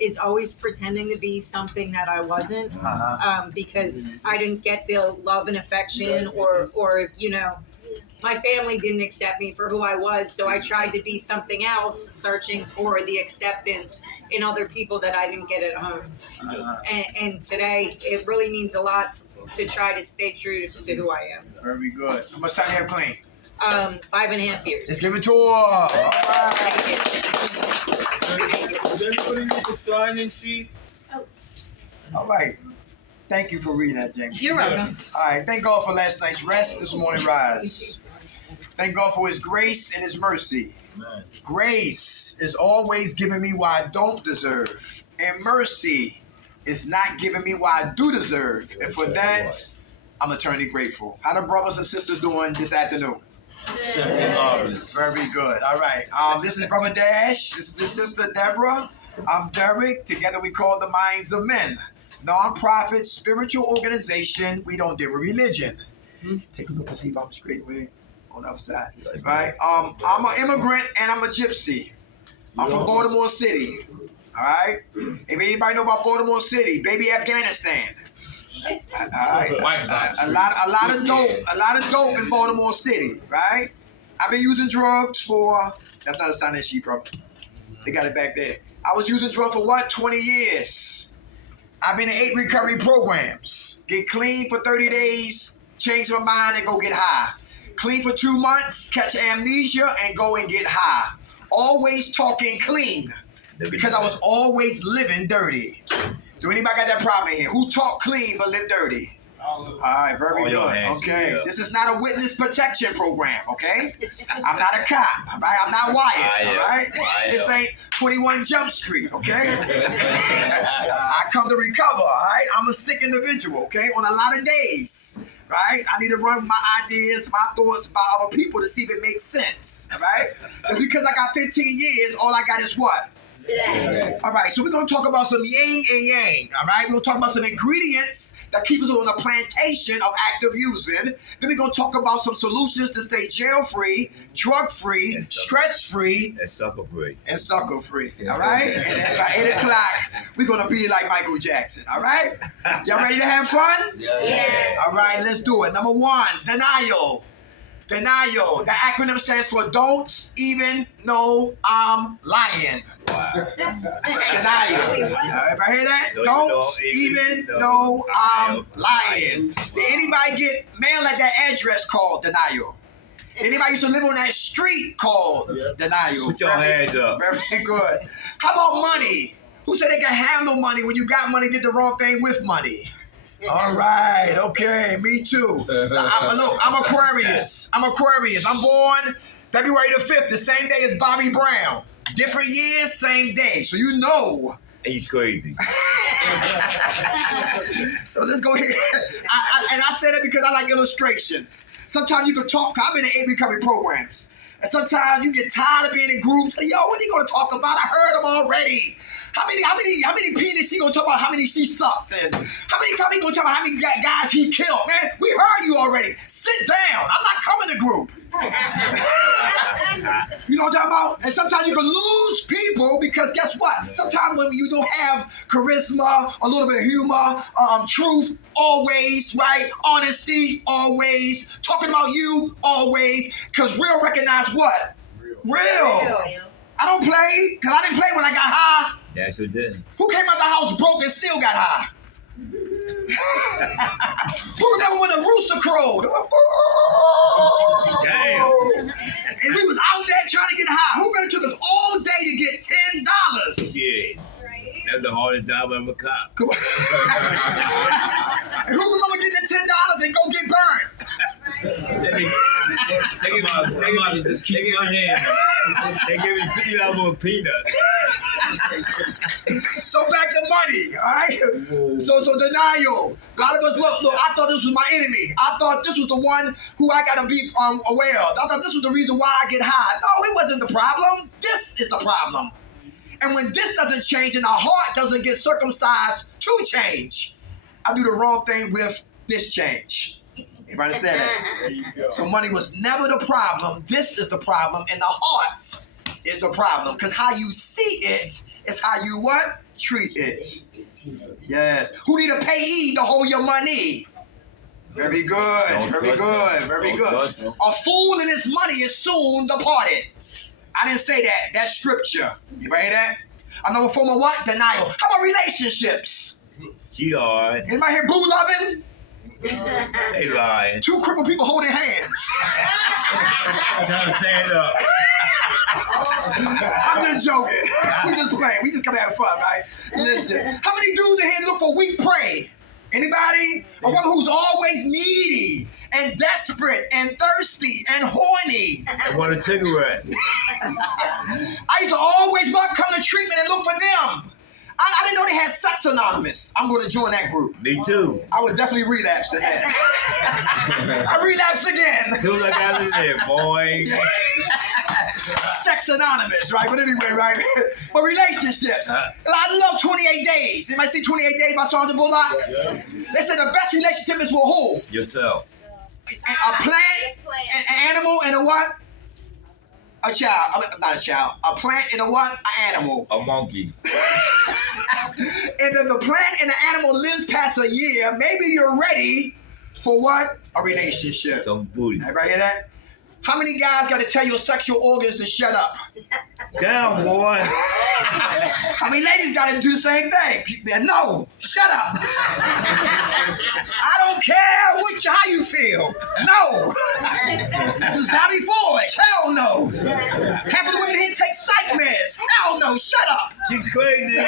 is always pretending to be something that I wasn't, because I didn't get the love and affection, or my family didn't accept me for who I was, so I tried to be something else, searching for the acceptance in other people that I didn't get at home. And today, it really means a lot to try to stay true to who I am. Very good. How much time you have clean? 5.5 years. Let's give it to her. All Thank you. Does everybody need the sign-in sheet? right. Thank you for reading that, James. You're welcome. All right. Thank God for last night's rest, this morning rise. Thank God for his grace and his mercy. Amen. Grace is always giving me what I don't deserve. And mercy is not giving me what I do deserve. And for that, I'm eternally grateful. How the brothers and sisters doing this afternoon? Simply marvelous. Very good. All right. This is Brother Dash. This is his sister Deborah. I'm Derek. Together we call the Minds of Men. Non-profit spiritual organization. We don't deal with religion. Take a look and see if I'm straight away on the other side. Right? I'm an immigrant and I'm a gypsy. I'm from Baltimore City. All right. If anybody know about Baltimore City, baby Afghanistan. All right. A lot of dope in Baltimore City, right? I've been using drugs for, that's not a sign that sheet, bro. They got it back there. I was using drugs for what? 20 years. I've been in 8 recovery programs. Get clean for 30 days, change my mind and go get high. Clean for 2 months, catch amnesia and go and get high. Always talking clean because I was always living dirty. Do anybody got that problem here? Who talk clean but live dirty? All right, very good. Okay, this is not a witness protection program. Okay, I'm not a cop. All right, I'm not Wyatt. All right, this ain't 21 Jump Street. Okay, I come to recover. All right, I'm a sick individual. Okay, on a lot of days. Right, I need to run my ideas, my thoughts by other people to see if it makes sense. All right, so because I got 15 years, all I got is what? All right, so we're going to talk about some yin and yang, all right? We're going to talk about some ingredients that keep us on a plantation of active using. Then we're going to talk about some solutions to stay jail-free, drug-free, stress-free, and sucker-free. And sucker-free, all right? And then by 8 o'clock, we're going to be like Michael Jackson, all right? Y'all ready to have fun? Yes. All right, let's do it. Number 1, denial. Denial. The acronym stands for Don't Even Know I'm Lying. Wow. Denial. Everybody hear that? Don't even know I'm lying. Did anybody get mail at that address called denial? Anybody used to live on that street called denial? Put your hands up. Very good. How about money? Who said they can handle money when you got money, did the wrong thing with money? All right, okay, me too. Look, I'm Aquarius. I'm born February the 5th, the same day as Bobby Brown. Different years, same day. So you know. He's crazy. So let's go here. I say that because I like illustrations. Sometimes you can talk. I've been in 8 recovery programs. And sometimes you get tired of being in groups. Say, yo, what are you going to talk about? I heard them already. How many penis he gonna talk about how many she sucked and how many times he gonna talk about how many guys he killed, man? We heard you already. Sit down. I'm not coming to group. You know what I'm talking about? And sometimes you can lose people because guess what? Sometimes when you don't have charisma, a little bit of humor, truth, always, right? Honesty, always. Talking about you, always. Because real recognize what? Real. I don't play, because I didn't play when I got high. Yes, you didn't. Who came out the house broke and still got high? Who remember when the rooster crowed? Damn. And we was out there trying to get high. Who remember it took us all day to get $10? Yeah. That's the hardest job ever caught. Come on. And who remember getting the $10 and go get burned? They give me just keep my hand. They give me $50 for a peanut. So back to money, all right? So denial. A lot of us look, I thought this was my enemy. I thought this was the one who I gotta be aware of. I thought this was the reason why I get high. No, it wasn't the problem. This is the problem. And when this doesn't change and the heart doesn't get circumcised to change, I do the wrong thing with this change. Everybody understand that? So money was never the problem. This is the problem. And the heart is the problem. Because how you see it is how you what? treat it. Yes. Who need a payee to hold your money? Very good. Don't Very touch good. them. Very Don't good. touch them. A fool and his money is soon departed. I didn't say that. That's scripture. You hear that? Another form of what? Denial. How about relationships? She alright. Anybody here boo loving? They lying. Two crippled people holding hands. Trying to stand up. I'm just joking. We just playing. We just come having fun, right? Listen. How many dudes in here look for weak prey? Anybody? A woman who's always needy and desperate and thirsty and horny. I want a cigarette. I used to always want to come to treatment and look for them. I didn't know they had Sex Anonymous. I'm going to join that group. Me too. I would definitely relapse in that. I relapsed again. As soon as I got in there, boy. Sex Anonymous, right? But anyway, right? But relationships. I love 28 Days. Anybody see 28 Days by Sandra Bullock? Yeah. They said the best relationship is with who? Yourself. A plant, an animal, and a what? A child. Not a child. A plant and a what? An animal. A monkey. And if the plant and the animal lives past a year, maybe you're ready for what? A relationship. Some booty. Everybody hear that? How many guys got to tell your sexual organs to shut up? Down, boy. How many ladies got to do the same thing? No, shut up. I don't care how you feel. No. This is Valley Forge. Hell no. Half of the women here take psych meds. Hell no, shut up. She's crazy.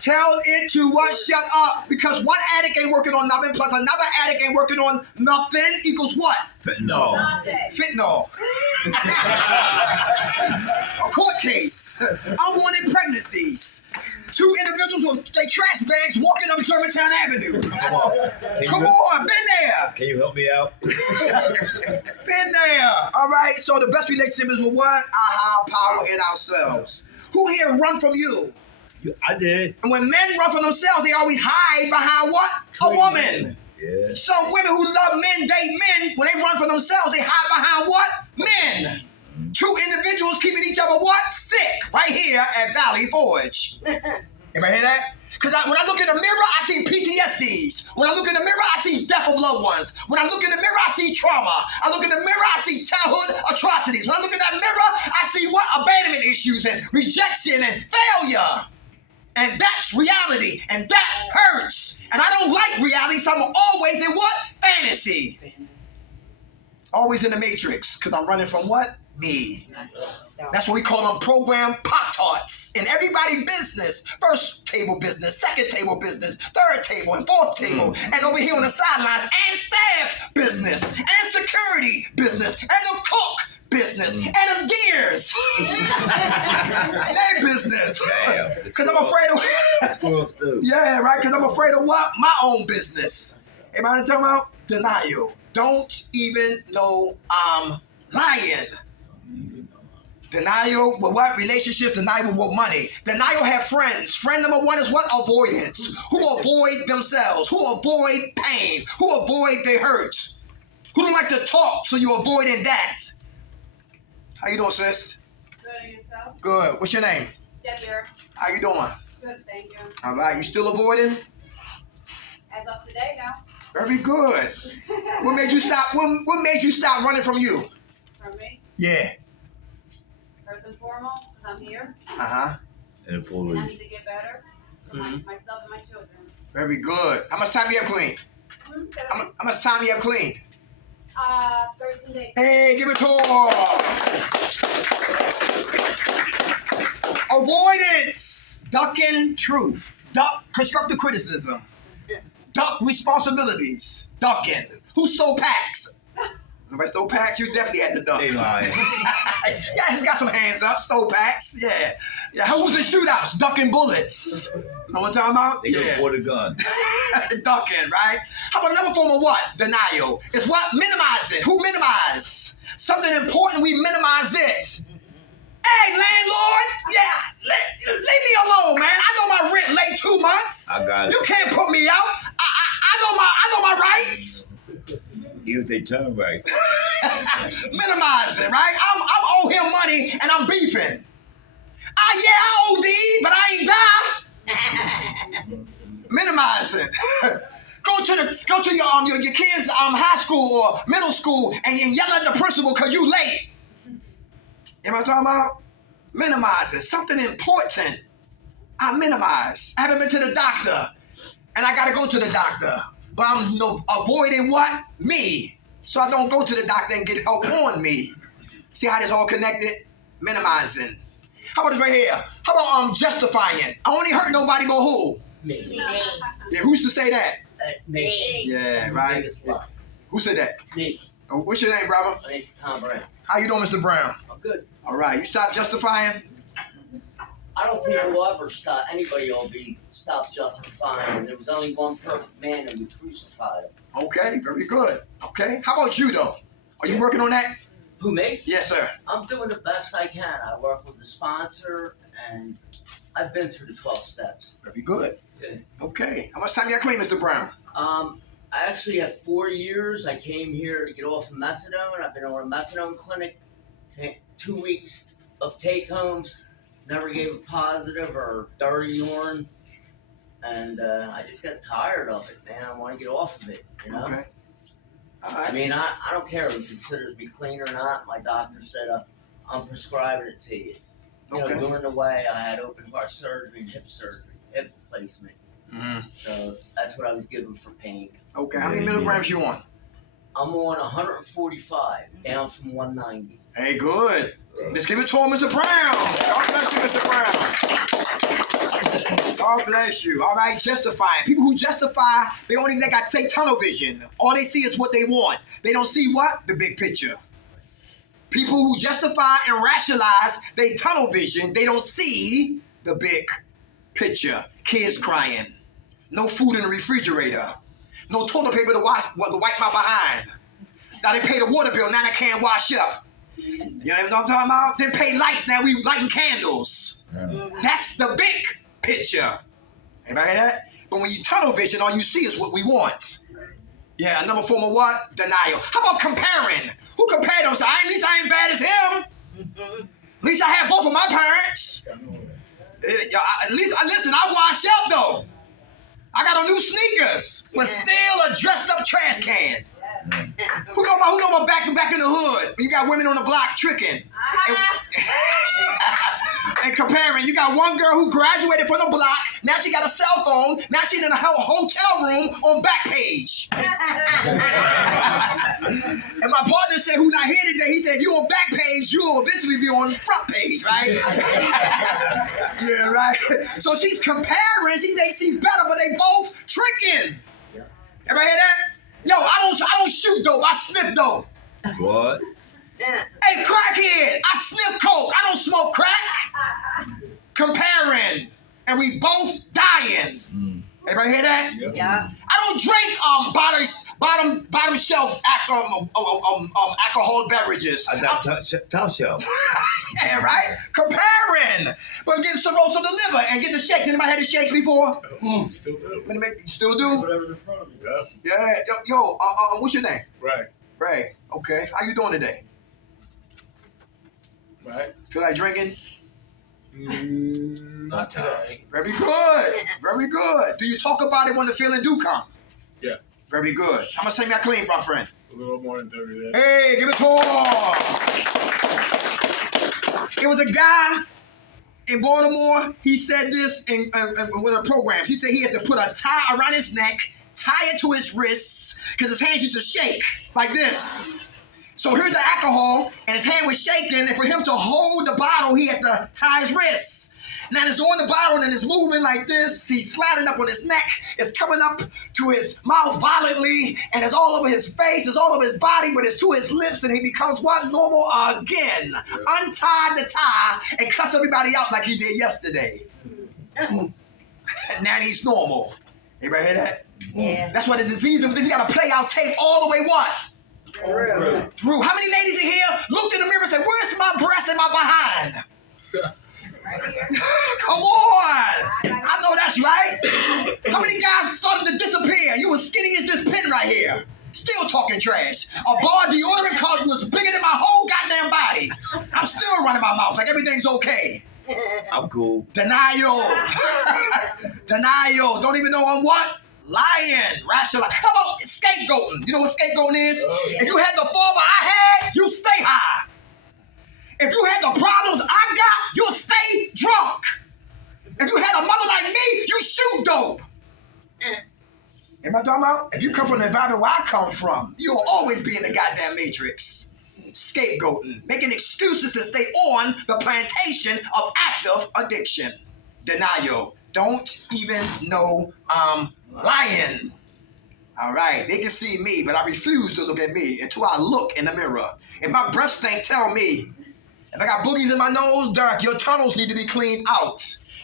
Tell it to what? Shut up. Because one addict ain't working on nothing, plus another addict ain't working on nothing equals what? No. Fentanyl. A court case. Unwanted pregnancies. Two individuals with their trash bags walking up Germantown Avenue. Come on. Come on, been there. Can you help me out? Been there. All right, so the best relationship is with what? Our higher power in ourselves. Who here run from you? I did. And when men run from themselves, they always hide behind what? A woman. Yeah. Some women who love men, date men. When they run for themselves, they hide behind what? Men. Two individuals keeping each other what? Sick. Right here at Valley Forge. Anybody hear that? Because when I look in the mirror, I see PTSDs. When I look in the mirror, I see death of loved ones. When I look in the mirror, I see trauma. I look in the mirror, I see childhood atrocities. When I look in that mirror, I see what? Abandonment issues and rejection and failure. And that's reality. And that hurts. And I don't like reality, so I'm always in what? Fantasy. Always in the matrix. Because I'm running from what? Me. That's what we call them program Pop-Tarts. In everybody business. First table business, second table business, third table and fourth table. And over here on the sidelines, and staff business, and security business, and the cook business, and them gears. Their business. Because I'm afraid of... Squirrels too. Yeah, right, because I'm afraid of what? My own business. Anybody talking about? Denial. Don't even know I'm lying. Denial with what? Relationships. Denial with what? Money. Denial have friends. Friend number one is what? Avoidance. Who avoid themselves. Who avoid pain. Who avoid their hurts. Who don't like to talk, so you avoiding that. How you doing, sis? Good, and yourself? Good. What's your name? Debbie, How you doing? good, thank you. All right. You still avoiding? As of today, now, Very good. What made you stop? What made you stop running from you? from me, Yeah. first and foremost, because I'm here, Uh-huh. And the and I police. need to get better for myself and my children. Very good. How much time you have clean? How much time you have clean? 13 days. Hey, give it to her. Avoidance. Ducking truth. Duck constructive criticism. Duck responsibilities. Ducking. Who stole packs? Nobody stole packs? You definitely had to duck. They lying. Yeah, he's got some hands up. Stole packs. Yeah. Yeah. Who was in shootouts? Ducking bullets. Know what I'm talking about? They can afford a gun. Ducking, right? How about another form of what? Denial. It's what? Minimizing. Who minimize? Something important, we minimize it. Hey, landlord. Yeah, leave me alone, man. I know my rent late 2 months. I got it. You can't put me out. I know my rights. Even if they turn right. Minimize it, right? I'm owe him money and I'm beefing. Yeah, I OD. minimizing. Go to your kids' high school or middle school and yell at the principal because you late. You know what I'm talking about? Minimizing. Something important. I minimize. I haven't been to the doctor and I got to go to the doctor. But I'm avoiding what? Me. So I don't go to the doctor and get help on me. See how this all connected? Minimizing. How about this right here? How about justifying? I only hurt nobody but who? Me. Yeah, who used to say that? Me. Yeah, right. Biggest lie. Who said that? Me. What's your name, brother? My name's Tom Brown. How you doing, Mr. Brown? I'm good. All right, you stop justifying? I don't think we'll ever stop. Anybody will stop justifying. There was only one perfect man and we crucified him. Okay, very good. Okay, how about you, though? Are you working on that? Who, me? Yes, sir. I'm doing the best I can. I work with the sponsor and I've been through the 12 steps. Very good. Good. Okay, how much time you got clean, Mr. Brown? I actually have 4 years. I came here to get off of methadone. I've been on a methadone clinic. 2 weeks of take-homes. Never gave a positive or dirty urine. And I just got tired of it, man. I want to get off of it, you know? Okay. All I right. mean, I don't care who considers me clean or not. My doctor said I'm prescribing it to you. You know, Okay. during the way I had open heart surgery and hip replacement. Mm-hmm. So that's what I was given for pain. Okay, how many milligrams you on? I'm on 145, down from 190. Hey, good. Let's give it to him, Mr. Brown. God bless you, Mr. Brown. God bless you. All right, justifying. People who justify, they got to take tunnel vision. All they see is what they want. They don't see what? The big picture. People who justify and rationalize, they tunnel vision. They don't see the big picture. Kids crying. No food in the refrigerator. No toilet paper to wipe my behind. Now they pay the water bill. Now they can't wash up. You know what I'm talking about? Then pay lights. Now we lighting candles. That's the big picture. Everybody hear that? But when you tunnel vision, all you see is what we want. Yeah, another form of what? Denial. How about comparing? Who compared them? So at least I ain't bad as him. At least I have both of my parents. At least, listen, I washed up though. I got on new sneakers, but still a dressed up trash can. Who know about back in the hood? You got women on the block tricking. And comparing, you got one girl who graduated from the block, now she got a cell phone, now she's in a hotel room on Backpage. And my partner said, who not here today, he said, you on Backpage, you will eventually be on front page, right? Yeah, right. So she's comparing, she thinks she's better, but they both tricking. Everybody hear that? Yo, I don't shoot dope, I sniff dope. What? Hey, crackhead, I sniff coke, I don't smoke crack. Comparing, and we both dying. Everybody hear that? Yeah. I don't drink bottom shelf alcohol beverages. I got top shelf. Yeah, right? Comparing. But get cirrhosis of the liver and get the shakes. Anybody had the shakes before? Still do. Still do? Whatever's in front of me, yeah. Yeah. Yo, what's your name? Right. Ray. Okay. How you doing today? Right. Feel like drinking? Not today. Very good. Very good. Do you talk about it when the feeling do come? Yeah. Very good. How much time you clean, my friend? A little more than 30 days. Hey, give it to him. It was a guy in Baltimore. He said this in one of the programs. He said he had to put a tie around his neck, tie it to his wrists, because his hands used to shake like this. So here's the alcohol, and his hand was shaking, and for him to hold the bottle, he had to tie his wrists. Now it's on the bottle, and it's moving like this. He's sliding up on his neck. It's coming up to his mouth violently, and it's all over his face. It's all over his body, but it's to his lips, and he becomes what? Normal again. Untied the tie and cuss everybody out like he did yesterday. And now he's normal. Anybody hear that? Yeah. That's what the disease is. You got to play out tape all the way what? Through. How many ladies in here looked in the mirror and said, where's my breast and my behind? Right here. Come on! I know that's right. How many guys started to disappear? You were skinny as this pin right here. Still talking trash. A bar deodorant card was bigger than my whole goddamn body. I'm still running my mouth like everything's okay. I'm cool. Denial. Denial. Don't even know I'm what? Lying. Rationalize. How about scapegoating? You know what scapegoating is? Oh, yeah. If you had the father I had, you stay high. If you had the problems I got, you'll stay drunk. If you had a mother like me, you shoot dope. Am I talking about? If you come from the environment where I come from, you'll always be in the goddamn matrix. Scapegoating, making excuses to stay on the plantation of active addiction. Denial, don't even know I'm lying. All right, they can see me, but I refuse to look at me until I look in the mirror. If my breath stink, tell me. If I got boogies in my nose, Dirk, your tunnels need to be cleaned out.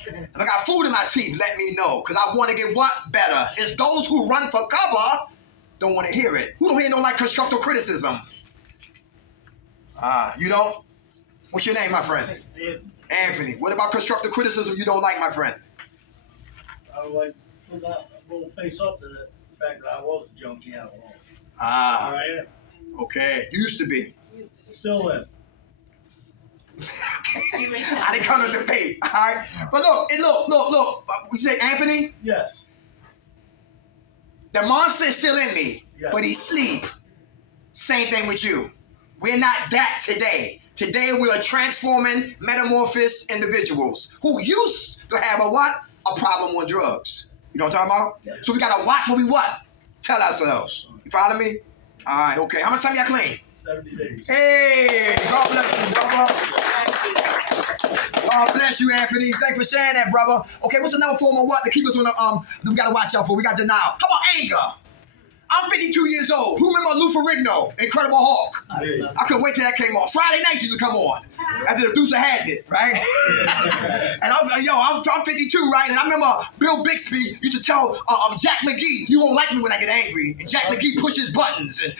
If I got food in my teeth, let me know, because I want to get what? Better. It's those who run for cover don't want to hear it. Who don't hear no like constructive criticism? You don't? What's your name, my friend? Anthony. What about constructive criticism you don't like, my friend? I would like put that little face up to the fact that I was a junkie outlaw. Ah, I am. okay. You used to be. Still am. I didn't come to debate, all right? But look. We say Anthony? Yes. The monster is still in me, Yes. but he's asleep. Same thing with you. We're not that today. Today we are transforming metamorphosed individuals who used to have a what? A problem with drugs. You know what I'm talking about? Yes. So we gotta watch what we what? Tell ourselves. You follow me? All right, okay. How much time y'all clean? 70 days. Hey, God bless you, brother. God bless you, Anthony. Thanks for sharing that, brother. Okay, what's another form of what to keep us on the we gotta watch out for? We got denial. How about anger? I'm 52 years old. Who remember Lou Ferrigno, Incredible Hulk? I couldn't wait till that came on. Friday nights used to come on after the Deuce has it, right? And I'm 52, right? And I remember Bill Bixby used to tell Jack McGee, "You won't like me when I get angry." And Jack McGee pushes buttons, and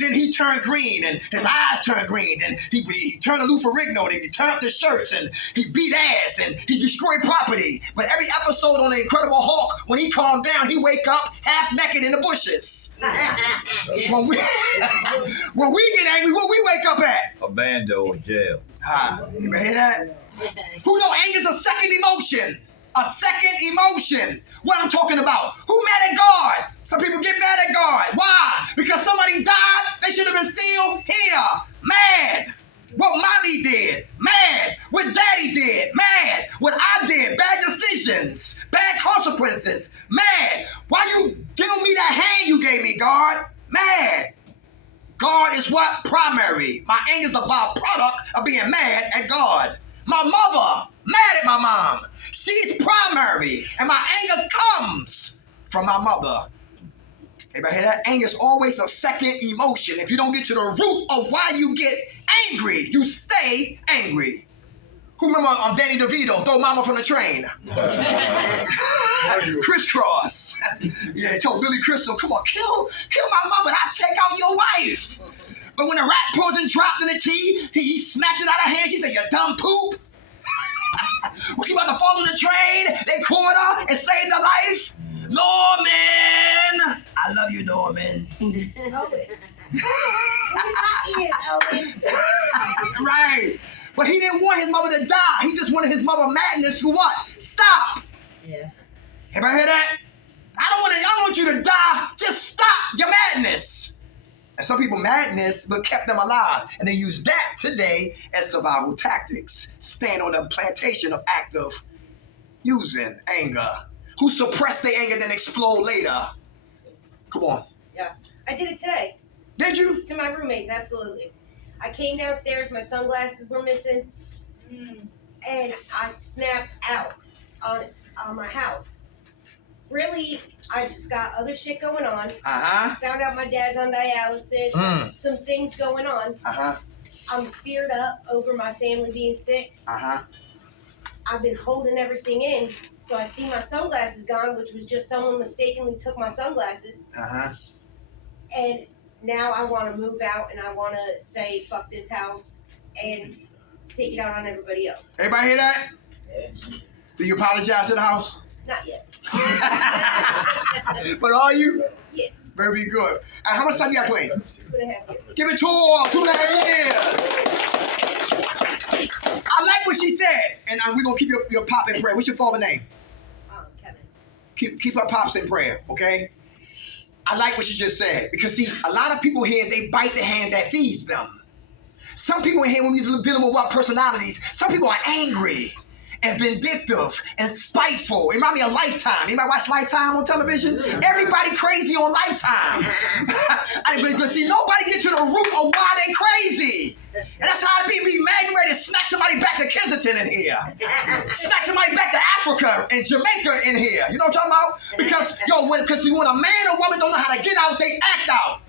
then he turned green, and his eyes turned green, and he turned to Lou Ferrigno, and he turned up the shirts, and he beat ass, and he destroyed property. But every episode on the Incredible Hulk, when he calmed down, he wake up half naked in the bushes. When we get angry, what we wake up at? A bando in jail. You ever hear that? Who know anger's a second emotion? A second emotion. What I'm talking about? Who mad at God? Some people get mad at God. Why? Because somebody died. They should have been still here. Mad. What mommy did. Mad. What daddy did. Mad. What I did. Bad decisions. Bad consequences. Mad. Why you deal me that hand you gave me, God? Mad. God is what? Primary. My anger is the byproduct of being mad at God. My mother, mad at my mom. She's primary. And my anger comes from my mother. Everybody hear that? Anger is always a second emotion. If you don't get to the root of why you get angry, you stay angry. Who remember Danny DeVito, throw mama from the train? Crisscross. Yeah, he told Billy Crystal, come on, kill my mama, I'll take out your wife. But when the rat poison dropped in the tea, he smacked it out of her hand. She said, you dumb poop. When she about to fall on the train, they caught her and saved her life. Norman! I love you, Norman. Right. But he didn't want his mother to die. He just wanted his mother madness to what? Stop. Yeah. Everybody hear that? I don't want you to die. Just stop your madness. And some people madness but kept them alive. And they use that today as survival tactics. Stand on the plantation of active using anger. Who suppress their anger then explode later. Come on. Yeah, I did it today. Did you? To my roommates, absolutely. I came downstairs, my sunglasses were missing, and I snapped out on my house. Really, I just got other shit going on. Found out my dad's on dialysis, some things going on. I'm feared up over my family being sick. I've been holding everything in, so I see my sunglasses gone, which was just someone mistakenly took my sunglasses. And now I want to move out, and I want to say, fuck this house, and take it out on everybody else. Everybody hear that? Do you apologize to the house? Not yet. But are you? Yeah. Very good. And how much time you got clean? 2.5 years. Give it to her. 2.5 years. I like what she said. And we're going to keep your pop in prayer. What's your father's name? Kevin. Keep our pops in prayer, okay? I like what you just said because see, a lot of people here they bite the hand that feeds them. Some people in here, when we're dealing with what personalities, some people are angry and vindictive and spiteful. It remind me of Lifetime. Anybody watch Lifetime on television? Everybody crazy on Lifetime. But see, nobody get to the root of why they crazy. And that's how it be. Be mad, ready to smack somebody back to Kensington in here. Smack somebody back to Africa and Jamaica in here. You know what I'm talking about? Because, because when a man or woman don't know how to get out, they act out.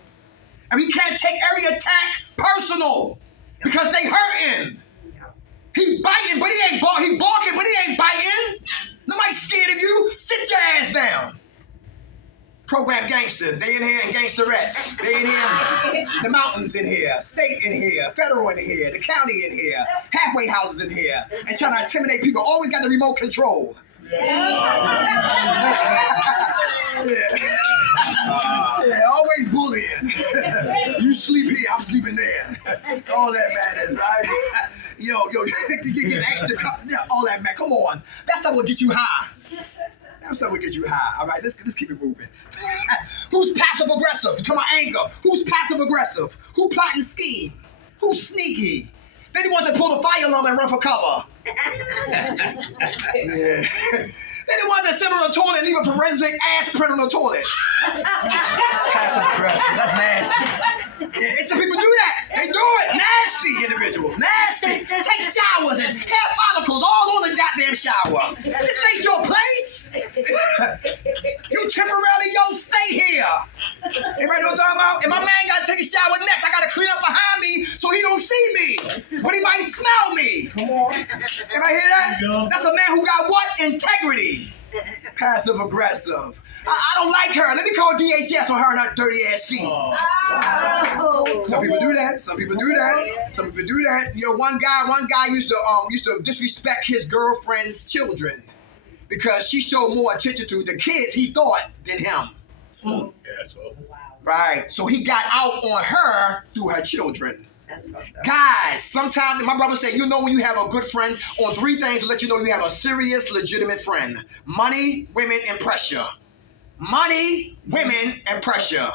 And we can't take every attack personal because they hurting. He biting, but he ain't barking. He barking, but he ain't biting. Nobody's scared of you. Sit your ass down. Program gangsters. They in here and gangsterettes. They in here. The mountains in here. State in here. Federal in here. The county in here. Halfway houses in here. And trying to intimidate people. Always got the remote control. Yeah, always bullying. You sleep here, I'm sleeping there. All that matters, right? Yo, you get extra cup. Yeah, all that matters. Come on, that's how we'll get you high. That's how we get you high. All right, let's keep it moving. Who's passive aggressive? Come on, anger. Who's passive aggressive? Who plot and scheme? Who's sneaky? They didn't want to pull the fire alarm and run for cover. Yeah. They didn't want to sit on the toilet and leave a forensic ass print on the toilet. Passive aggressive. That's nasty. Yeah, some people do that. They do it. Nasty individual. Nasty. Take showers and hair follicles all on the goddamn shower. This ain't your place. You temporarily, stay here. Everybody know what I'm talking about? And my man got to take a shower next. I got to clean up behind me so he don't see me. But he might smell me. Come on. Everybody hear that? That's a man who got what? Integrity. Passive aggressive. I don't like her. Let me call DHS on her and her dirty ass feet. Some people do that. Some people do that. One guy used to disrespect his girlfriend's children because she showed more attention to the kids he thought than him. Yeah, that's awful. Right. So he got out on her through her children. That's fucked up. Guys, sometimes my brother said, when you have a good friend on 3 things to let you know you have a serious, legitimate friend. Money, women, and pressure. Money, women, and pressure.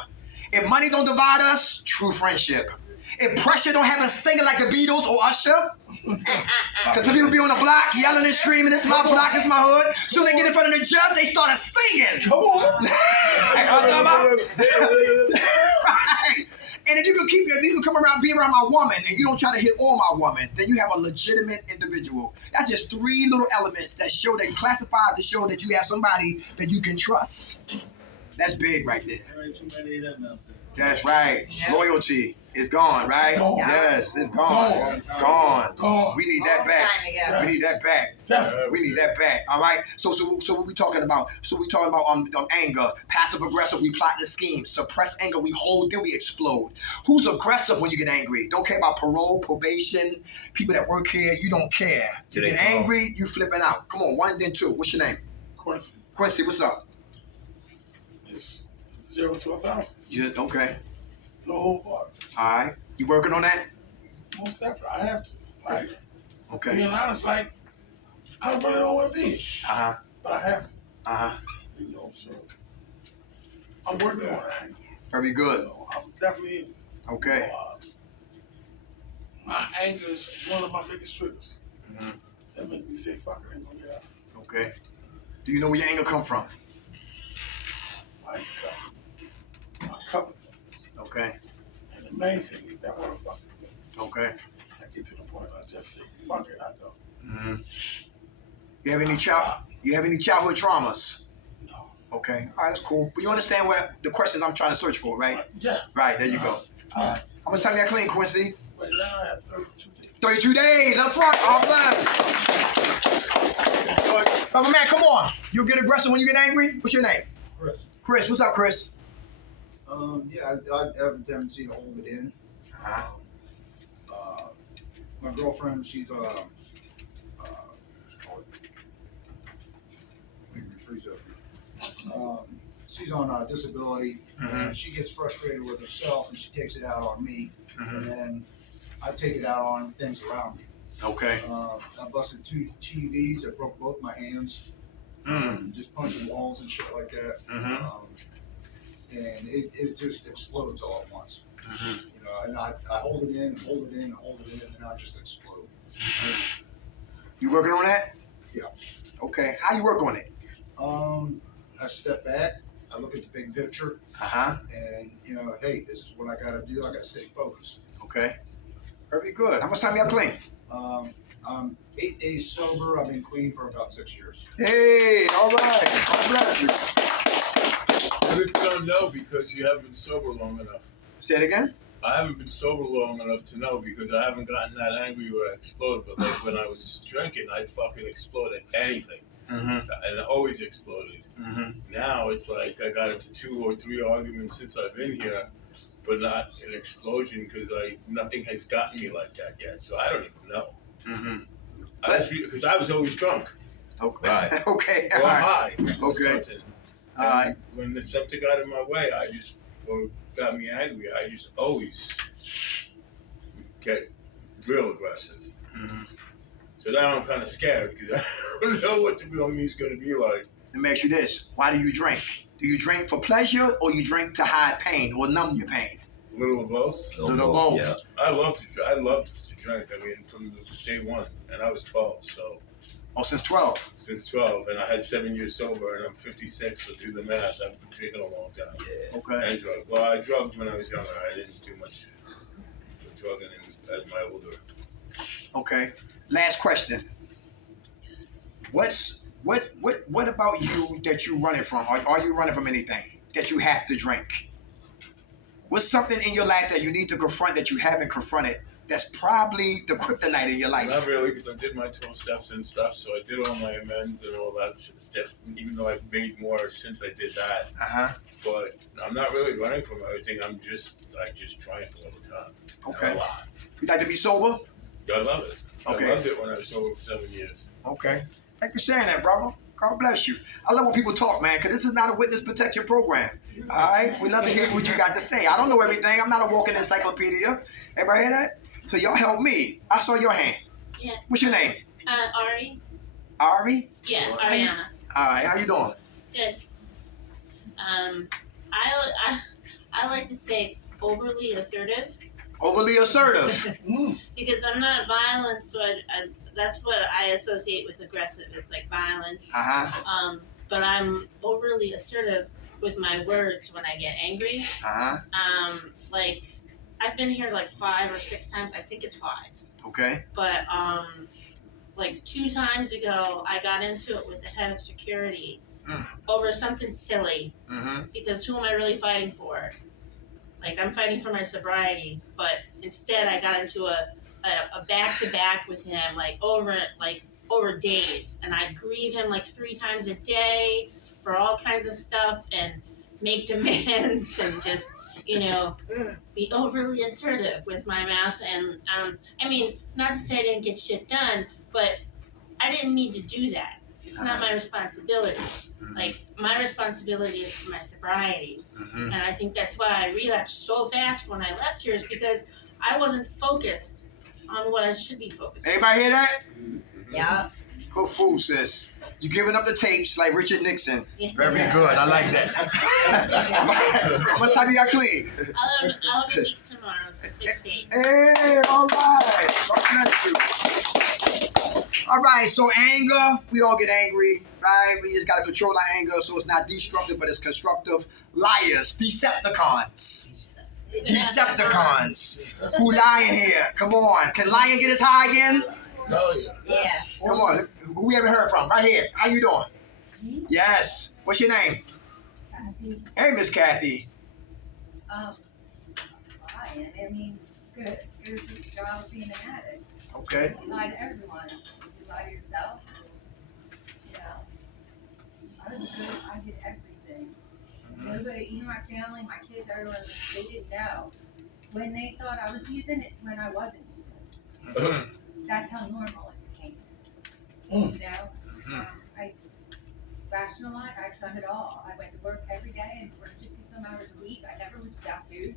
If money don't divide us, true friendship. If pressure don't have us singing like the Beatles or Usher, because some people be on the block yelling and screaming, this is my block, this is my hood. Soon they get in front of the judge, they started singing. Come on. Right. And if you can come around, be around my woman, and you don't try to hit on my woman, then you have a legitimate individual. That's just 3 little elements that show that you classify to show that you have somebody that you can trust. That's big right there. There ain't too many of them out there. That's right. Yeah. Loyalty is gone, right? Gone. Yes, it's gone. It's gone. We need that back. We need that back. Definitely. We need that back. All right. So what we talking about? So we talking about anger, passive aggressive. We plot the scheme. Suppress anger. We hold. Then we explode. Who's aggressive when you get angry? Don't care about parole, probation, people that work here. You don't care. You get angry. You flipping out. Come on. 1 then 2. What's your name? Quincy. Quincy. What's up? It's 0 to 1,000. Okay. No whole part. All right. You working on that? Most definitely. I have to. Like, Okay. being honest, like, I really don't want to be. Uh-huh. But I have to. Uh-huh. So I'm working on it. Very good. I definitely is. Okay. My anger is one of my biggest triggers. Mm-hmm. That make me say, fuck it, ain't gonna get out. Okay. Do you know where your anger come from? My anger comes from a couple of things. Okay. And the main thing is that motherfucker. Okay. I get to the point I just say, fuck it, I go. Mm-hmm. You have any childhood traumas? No. Okay. All right, that's cool. But you understand what the questions I'm trying to search for, right? Yeah. Right, there you go. All right. How much time you got clean, Quincy? Right now I have 32 days. 32 days up front. All blessed. Oh, man, come on. You get aggressive when you get angry? What's your name? Chris. Chris. What's up, Chris? Yeah, I have a tendency to hold it in. Uh-huh. My girlfriend, she's she's on disability. And she gets frustrated with herself, and she takes it out on me, and then I take it out on things around me. Okay. I busted 2 TVs. I broke both my hands. just punching walls and shit like that. And it just explodes all at once. You know, and I hold it in, and hold it in, and hold it in, and I just explode. You working on that? Yeah. Okay. How you work on it? I step back, I look at the big picture, and you know, hey, this is what I gotta do. I gotta stay focused. Okay. Very good. How much time y'all clean? I'm 8 days sober. I've been clean for about 6 years. Hey, all right. God bless you. I just don't know because you haven't been sober long enough. Say it again. I haven't been sober long enough to know because I haven't gotten that angry where I explode. But like when I was drinking, I'd fucking explode at anything. And it always exploded. Now it's like I got into 2 or 3 arguments since I've been here, but not an explosion because nothing has gotten me like that yet. So I don't even know. Because I was always drunk. Okay. Right. Okay. Or All right. high. Or Okay. something. All right. When there's something got in my way, or got me angry, I just always get real aggressive. So now I'm kind of scared because I don't know what the real me's going to be like. Let me ask you this. Why do you drink? Do you drink for pleasure or you drink to hide pain or numb your pain? A little of both. A little of both. Yeah. I loved to drink. I mean, from day one, and I was 12, so Oh, since 12. since 12, and I had 7 years sober, and I'm 56, so do the math. I've been drinking a long time. Okay. And drug. Well, I drugged when I was younger. I didn't do much drugging as my older. Okay. Last question. What about you that you running from? Are you running from anything that you have to drink? What's something in your life that you need to confront that you haven't confronted? That's probably the kryptonite in your life. Not really, because I did my 12 steps and stuff, so I did all my amends and all that stuff, even though I've made more since I did that. But I'm not really running from everything. I just drank all the time. Okay. And a lot. You like to be sober? I love it. Okay. I loved it when I was sober for 7 years. Okay. Thank you for saying that, brother. God bless you. I love when people talk, man, because this is not a witness protection program. All right? We love to hear what you got to say. I don't know everything. I'm not a walking encyclopedia. Everybody hear that? So y'all help me. I saw your hand. Yeah. What's your name? Ari. Ari? Yeah, Ariana. All right. How you doing? Good. I like to say overly assertive Overly assertive. because I'm not violent, so that's what I associate with aggressive. It's like violence. But I'm overly assertive with my words when I get angry. Like I've been here like 5 or 6 times. I think it's 5. Okay. But like 2 times ago, I got into it with the head of security over something silly. Because who am I really fighting for? Like I'm fighting for my sobriety, but instead I got into a back-to-back with him like over days, and I'd grieve him like 3 times a day for all kinds of stuff and make demands and just be overly assertive with my mouth. And I mean, not to say I didn't get shit done, but I didn't need to do that. It's not my responsibility. Like, my responsibility is to my sobriety. And I think that's why I relapsed so fast when I left here, is because I wasn't focused on what I should be focused on. Everybody hear that? Yeah. Good fool, sis. You giving up the tapes like Richard Nixon. Yeah. Very good. I like that. How much time you got clean? I'll have a week tomorrow, so 16. Hey, all right. God bless you. All right, so anger, we all get angry, right? We just got to control our anger so it's not destructive, but it's constructive. Liars, Decepticons. Decepticons. Who lying here? Come on. Can Lion get his high again? Oh, yeah. Yeah. Come on. Who we haven't heard from? Right here. How you doing? Yes. What's your name? Kathy. Hey, Miss Kathy. Ryan, I mean, it's good. Goes with the job of being an addict. Okay. You lie to everyone. You lie to yourself. You know, I was good. I did everything. Nobody, even my family, my kids, everyone, they didn't know. When they thought I was using it, it's when I wasn't using it. That's how normal it became. You know? I rationalized. I've done it all. I went to work every day and worked 50 some hours a week. I never was without food.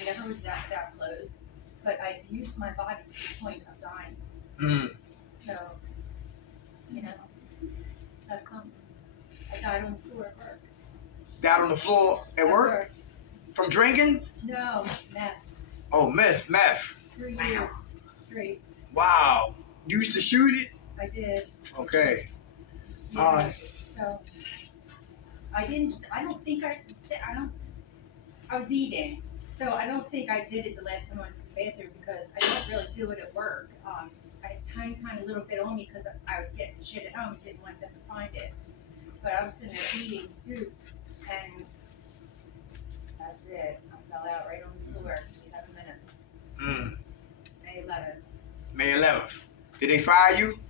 I never was without clothes. But I used my body to the point of dying. So, you know, that's something. I died on the floor at work. Died on the floor at work? From drinking? No, meth. Oh, meth. 3 years straight. Wow. You used to shoot it? I did. Okay. Yeah, so I was eating. So I don't think I did it the last time I went to the bathroom because I didn't really do it at work. I had tiny little bit on me because I was getting shit at home and didn't want them to find it. But I was sitting there eating soup and that's it. I fell out right on the floor for 7 minutes. May 11th. May 11th. Did they fire you?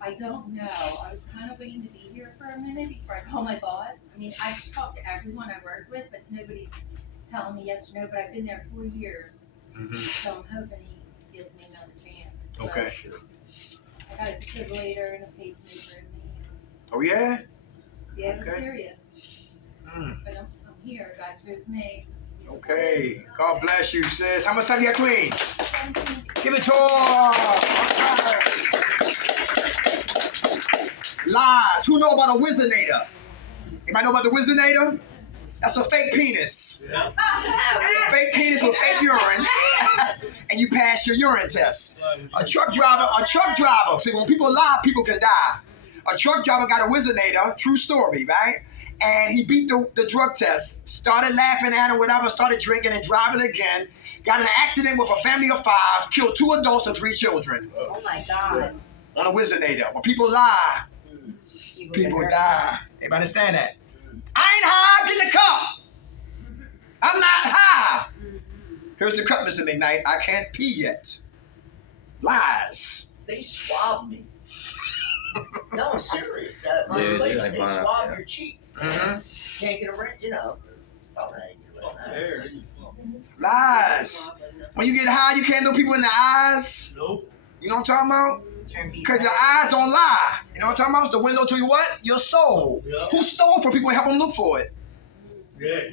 I don't know. I was kind of waiting to be here for a minute before I call my boss. I mean, I've talked to everyone I worked with, but nobody's telling me yes or no. But I've been there 4 years, so I'm hoping he gives me another chance. But Okay. I got a defibrillator and a pacemaker in me. Oh, yeah? Yeah, it was Okay. serious. Mm. But I'm here. God chose me. Okay. God bless you, sis. How much time you got clean? 17. Give it to her. Lies. Who know about a Wizardinator? Anybody know about the Wizardinator? That's a fake penis. It's a fake penis with fake urine, and you pass your urine test. A truck driver. See, when people lie, people can die. A truck driver got a Wizardinator, true story, right? And he beat the drug test, started laughing at him, whatever, started drinking and driving again, got in an accident with a family of 5, killed 2 adults and 3 children. Oh my God. On a Wizardinator. When people lie, people die. Everybody understand that? I ain't high, get the cup. I'm not high. Here's the cup, Mr. McKnight. I can't pee yet. Lies. They swabbed me. No, I'm serious. At my Yeah, place, like they mine, swab yeah. your cheek. Mm-hmm. Can't get a ring, you know. Probably ain't doing that. Lies. When you get high, you can't look people in the eyes. Nope. You know what I'm talking about? Because your eyes don't lie. You know what I'm talking about? It's the window to your what? Your soul. Yeah. Who stole from people and help them look for it? Yeah.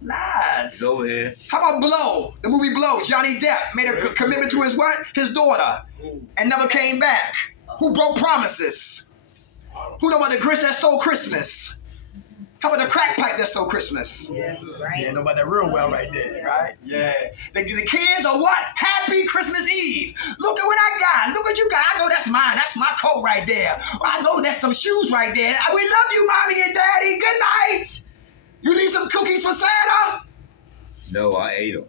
Lies. It's over here. How about Blow? The movie Blow. Johnny Depp made a commitment to his what? His daughter. And never came back. Who broke promises? Who know about the Grinch that stole Christmas? How about the crack pipe that stole Christmas? Yeah, right. Yeah, know about that real well right there, right? Yeah. The kids are what? Happy Christmas Eve. Look at what I got. Look what you got. I know that's mine. That's my coat right there. I know that's some shoes right there. We love you, Mommy and Daddy. Good night. You need some cookies for Santa? No, I ate them.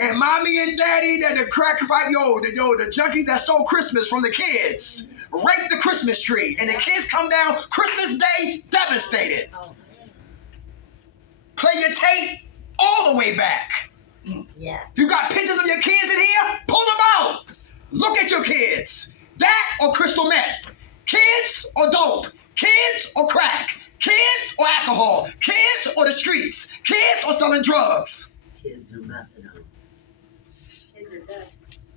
And Mommy and Daddy, that the crack pipe, the junkies that stole Christmas from the kids. Rape the Christmas tree. And the kids come down Christmas Day devastated. Play your tape all the way back. Yeah. You got pictures of your kids in here? Pull them out. Look at your kids. That or crystal meth. Kids or dope. Kids or crack. Kids or alcohol. Kids or the streets. Kids or selling drugs. Kids are methadone. Kids are dead.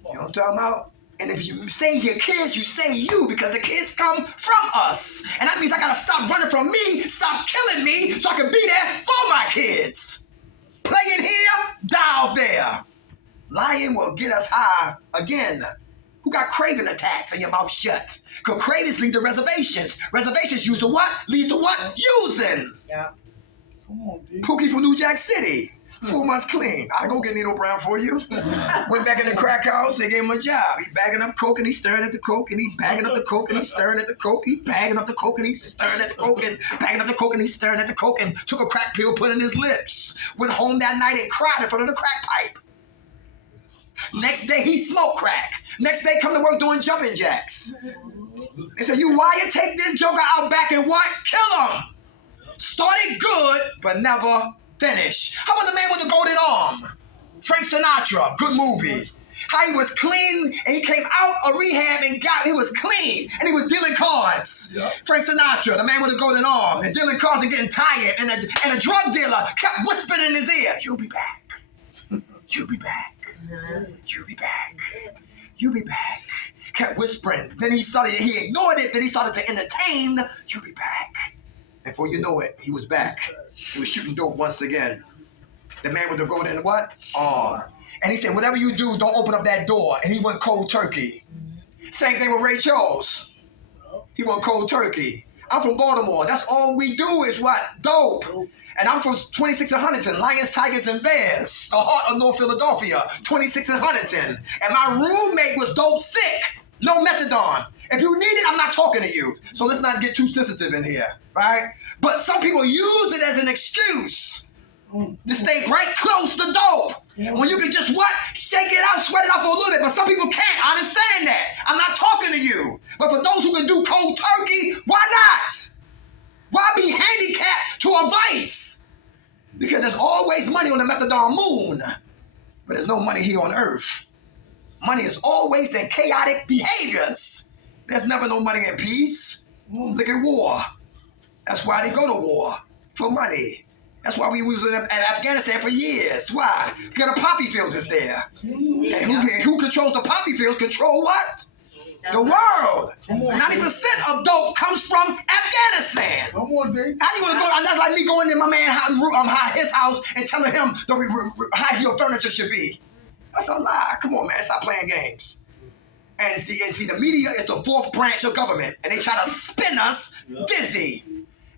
You know what I'm talking about? And if you say your kids, you say you, because the kids come from us. And that means I gotta stop running from me, stop killing me, so I can be there for my kids. Playing here, dial there. Lying will get us high again. Who got craving attacks and your mouth shut? Because cravings lead to reservations. Reservations use to what? Leads to what? Using. Yeah. Come on, D. Pookie from New Jack City. 4 months clean. I go get Nino Brown for you. Went back in the crack house. They gave him a job. He bagging up coke and he's staring at the coke and he bagging up the coke and he's staring at the coke. He bagging up the coke and he's staring at the coke and bagging up the coke and he's staring at the coke and took a crack pill, put it in his lips. Went home that night and cried in front of the crack pipe. Next day he smoked crack. Next day come to work doing jumping jacks. They said, you wire take this joker out back and what? Kill him. Started good, but never finished. How about the man with the golden arm? Frank Sinatra, good movie. How he was clean and he came out of rehab and he was clean and he was dealing cards. Yep. Frank Sinatra, the man with the golden arm, and dealing cards and getting tired, and a drug dealer kept whispering in his ear, you'll be back. You'll be back. You'll be back. You'll be back. Kept whispering. Then he ignored it. Then he started to entertain. You'll be back. And before you know it, he was back. He was shooting dope once again. The man with the golden what? Arm. And he said, whatever you do, don't open up that door. And he went cold turkey. Same thing with Ray Charles. He went cold turkey. I'm from Baltimore. That's all we do is what? Dope. And I'm from 26 and Huntington, Lions, Tigers, and Bears, the heart of North Philadelphia, 26 and Huntington. And my roommate was dope sick, no methadone. If you need it, I'm not talking to you. So let's not get too sensitive in here, right? But some people use it as an excuse to stay right close to dope. When you can just what? Shake it out, sweat it out for a little bit. But some people can't. I understand that. I'm not talking to you. But for those who can do cold turkey, why not? Why be handicapped to a vice? Because there's always money on the methadone moon, but there's no money here on earth. Money is always in chaotic behaviors. There's never no money in peace. Look at war. That's why they go to war, for money. That's why we was in Afghanistan for years. Why? Because the poppy fields is there. And who controls the poppy fields control what? The world. 90% of dope comes from Afghanistan. Come on, Dave. How you gonna go? That's like me going to my man his house and telling him the how your furniture should be. That's a lie. Come on, man. Stop playing games. And see, the media is the fourth branch of government, and they try to spin us dizzy.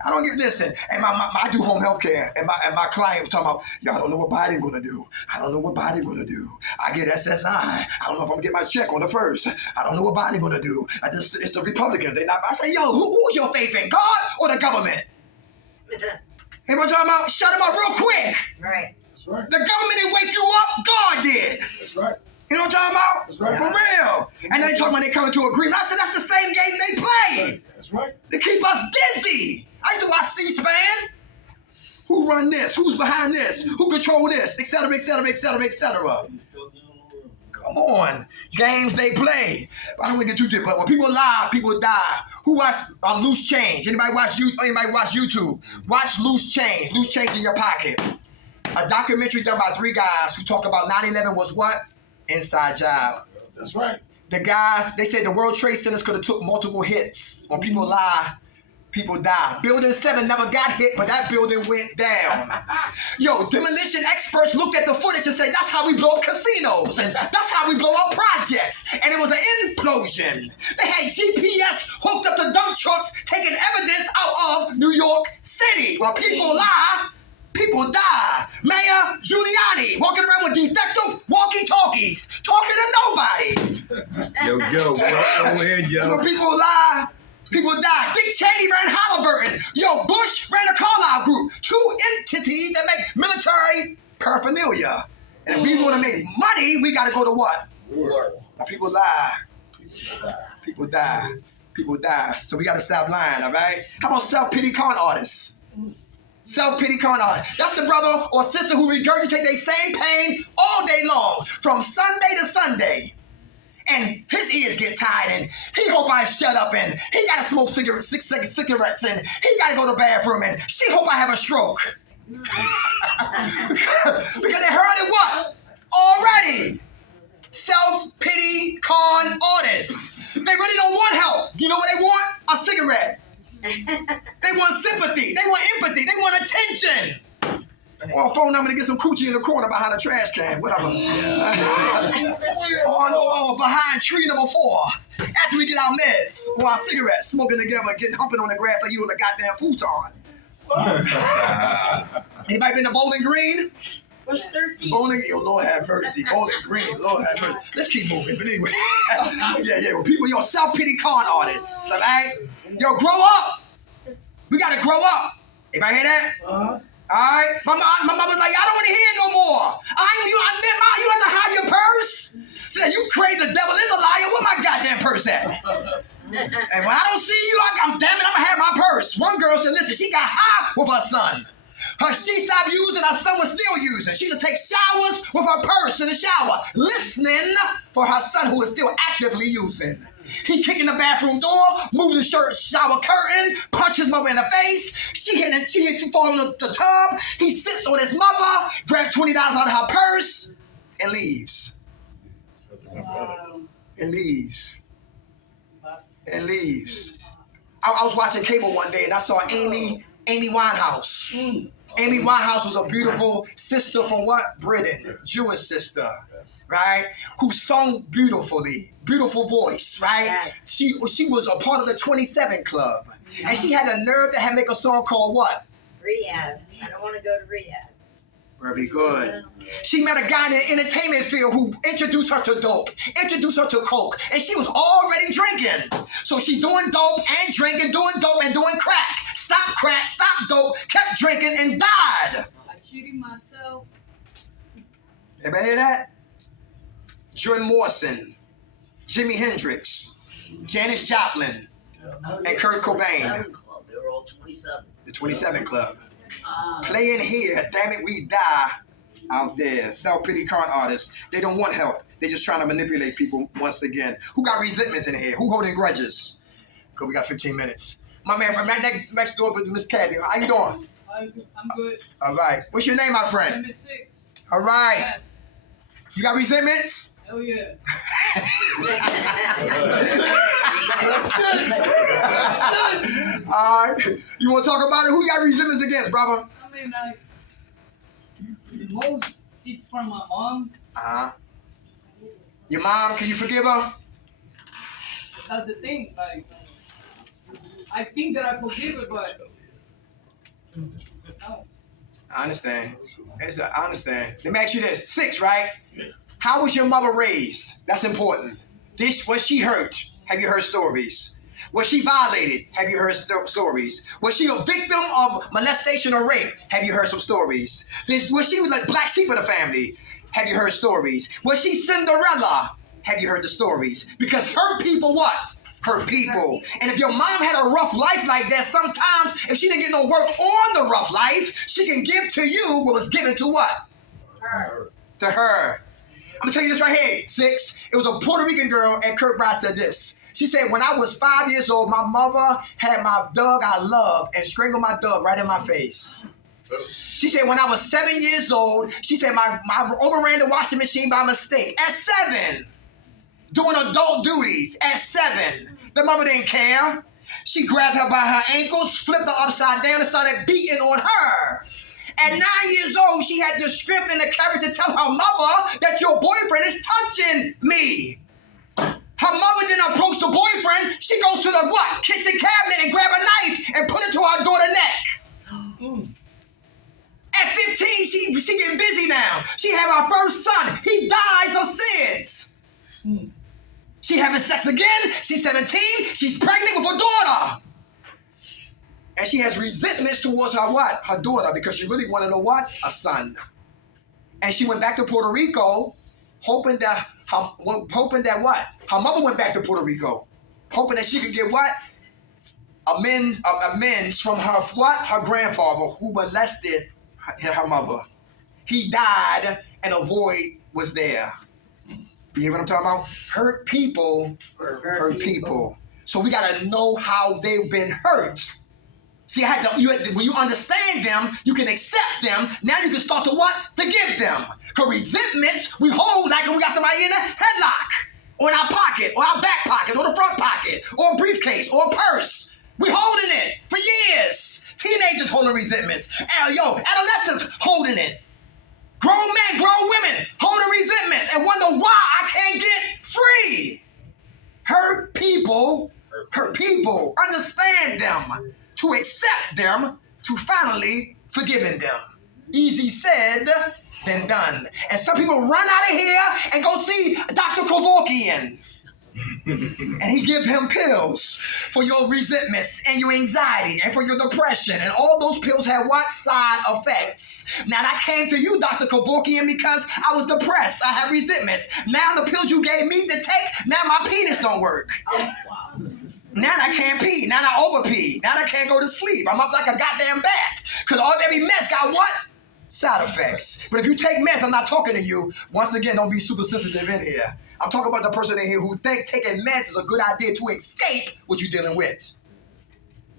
I don't get this. And I do home health care, and my client was talking about, yo, I don't know what Biden gonna do. I don't know what Biden gonna do. I get SSI. I don't know if I'm gonna get my check on the 1st. I don't know what Biden gonna do. It's the Republicans. I say, yo, who's your faith in, God or the government? Hey, what I'm talking about? Shut them up real quick. Right. That's right. The government didn't wake you up. God did. That's right. You know what I'm talking about? That's right. For real. And then they talking about they coming to agreement. I said, that's the same game they play. That's right. They keep us dizzy. I used to watch C-SPAN. Who run this? Who's behind this? Who control this? Et cetera, et cetera, et cetera, et cetera. Come on. Games they play. I don't want to get too deep, but when people lie, people die. Who watch Loose Change? Anybody watch YouTube? Watch Loose Change. Loose Change in your pocket. A documentary done by 3 guys who talk about 9/11 was what? Inside job. That's right. The guys, they say the World Trade Centers could have took multiple hits. When people lie, people die. Building 7 never got hit, but that building went down. Yo, demolition experts looked at the footage and said, that's how we blow up casinos, and that's how we blow up projects. And it was an implosion. They had GPS hooked up to dump trucks taking evidence out of New York City. When people lie, people die. Mayor Giuliani walking around with defective walkie-talkies, talking to nobody. Yo, Joe, go ahead, Joe. When people lie, people die. Dick Cheney ran Halliburton. Yo, Bush ran a Carlyle Group. 2 entities that make military paraphernalia. And if we want to make money, we got to go to what? War. When people lie, people die. People die. So we got to stop lying, all right? How about self-pity con artists? Self-pity con artists. That's the brother or sister who regurgitate their same pain all day long, from Sunday to Sunday. And his ears get tired, and he hope I shut up, and he gotta smoke cigarettes, and he gotta go to the bathroom, and she hope I have a stroke. because they heard it what? Already. Self-pity con artists. They really don't want help. You know what they want? A cigarette. They want sympathy. They want empathy. They want attention. Or a phone number to get some coochie in the corner behind a trash can, whatever. or behind tree number 4. After we get our meds or our cigarettes, smoking together, getting humping on the grass like you on a goddamn futon. Anybody been to Bowling Green? Push 13. Bowling, oh Lord have mercy. Bowling Green, Lord have mercy. Let's keep moving. But anyway, yeah. Well, people, yo, self-pity con artists, all right? Yo, grow up. We gotta grow up. Anybody hear that? All right. My mother's like, I don't want to hear it no more. You have to hide your purse. Say, you crazy, the devil is a liar. Where my goddamn purse at? And when I don't see you, I'm damn it, I'm gonna have my purse. One girl said, listen, she got high with her son. She stopped using, her son was still using. She would take showers with her purse in the shower, listening for her son who is still actively using. He kicking the bathroom door, moving the shower curtain, punch his mother in the face. She fall in the tub. He sits on his mother, grab $20 out of her purse, and leaves. And leaves. And leaves. I was watching cable one day and I saw Amy Winehouse. Amy Winehouse was a beautiful sister from what? Britain. Jewish sister. right? Who sung beautifully, beautiful voice, right? Yes. She was a part of the 27 Club, and she had a nerve to make a song called what? Rehab. I don't want to go to rehab. Very good. She met a guy in the entertainment field who introduced her to dope, introduced her to coke, and she was already drinking. So she doing dope and drinking, doing dope and doing crack. Stop dope, kept drinking and died. I cheated myself. Everybody hear that? Jim Morrison, Jimi Hendrix, Janis Joplin, and Kurt Cobain. 27 Club. They were all 27. The 27 Club. Ah. Playing here, damn it, we die out there. Self-pity con artists. They don't want help. They're just trying to manipulate people once again. Who got resentments in here? Who holding grudges? Because we got 15 minutes. My man, next door with Miss Kathy. How you doing? I'm good. All right. What's your name, my friend? Number 6. All right. Yes. You got resentments? Hell yeah. All right. You want to talk about it? Who you got resentments against, brother? I mean, like, the most it's from my mom. Uh-huh. Your mom, can you forgive her? That's the thing. Like, I think that I forgive her, but no. I understand. I understand. Let me ask you this. 6, right? How was your mother raised? That's important. Was she hurt? Have you heard stories? Was she violated? Have you heard stories? Was she a victim of molestation or rape? Have you heard some stories? Was she like black sheep of the family? Have you heard stories? Was she Cinderella? Have you heard the stories? Because hurt people what? Hurt people. And if your mom had a rough life like that, sometimes if she didn't get no work on the rough life, she can give to you what was given to what? Her. To her. I'm gonna tell you this right here, 6. It was a Puerto Rican girl, and Kurt Bride said this. She said, when I was 5 years old, my mother had my dog I loved and strangled my dog right in my face. She said, when I was 7 years old, she said, I overran the washing machine by mistake. At 7, doing adult duties. At 7, the mother didn't care. She grabbed her by her ankles, flipped her upside down, and started beating on her. At 9 years old, she had the strength and the courage to tell her mother that your boyfriend is touching me. Her mother didn't approach the boyfriend. She goes to the what? Kitchen cabinet and grab a knife and put it to her daughter's neck. At 15, she getting busy now. She have her first son. He dies of SIDS. She having sex again. She's 17. She's pregnant with her daughter. And she has resentments towards her what? Her daughter, because she really wanted a what? A son. And she went back to Puerto Rico, hoping that what? Her mother went back to Puerto Rico, hoping that she could get what? Amends from her what? Her grandfather who molested her mother. He died and a void was there. You hear what I'm talking about? Hurt people hurt people. So we gotta know how they've been hurt. See, when you understand them, you can accept them. Now you can start to what? Forgive them. Because resentments, we hold like we got somebody in a headlock, or in our pocket, or our back pocket, or the front pocket, or a briefcase, or a purse. We holding it for years. Teenagers holding resentments. Adolescents holding it. Grown men, grown women holding resentments and wonder why I can't get free. Hurt people. Understand them. To accept them, to finally forgiving them. Easy said than done. And some people run out of here and go see Dr. Kevorkian. And he give him pills for your resentments and your anxiety and for your depression. And all those pills have what? Side effects. Now I came to you, Dr. Kevorkian, because I was depressed. I had resentments. Now the pills you gave me to take, now my penis don't work. Oh, wow. Now I can't pee. Now I over pee. Now I can't go to sleep. I'm up like a goddamn bat. Because every mess got what? Side effects. But if you take meds, I'm not talking to you. Once again, don't be super sensitive in here. I'm talking about the person in here who think taking meds is a good idea to escape what you're dealing with.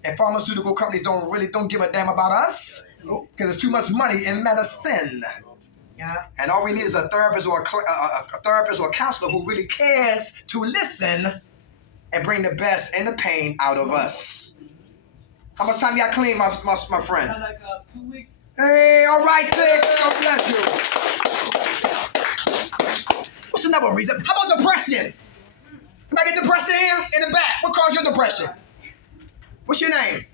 And pharmaceutical companies don't give a damn about us because there's too much money in medicine. Yeah. And all we need is a therapist or a therapist or a counselor who really cares to listen and bring the best and the pain out of us. How much time you got clean, my friend? Like 2 weeks. Hey, all right, Slick. God bless you. another reason? How about depression? Anybody get depressed in here? In the back. What caused your depression? What's your name?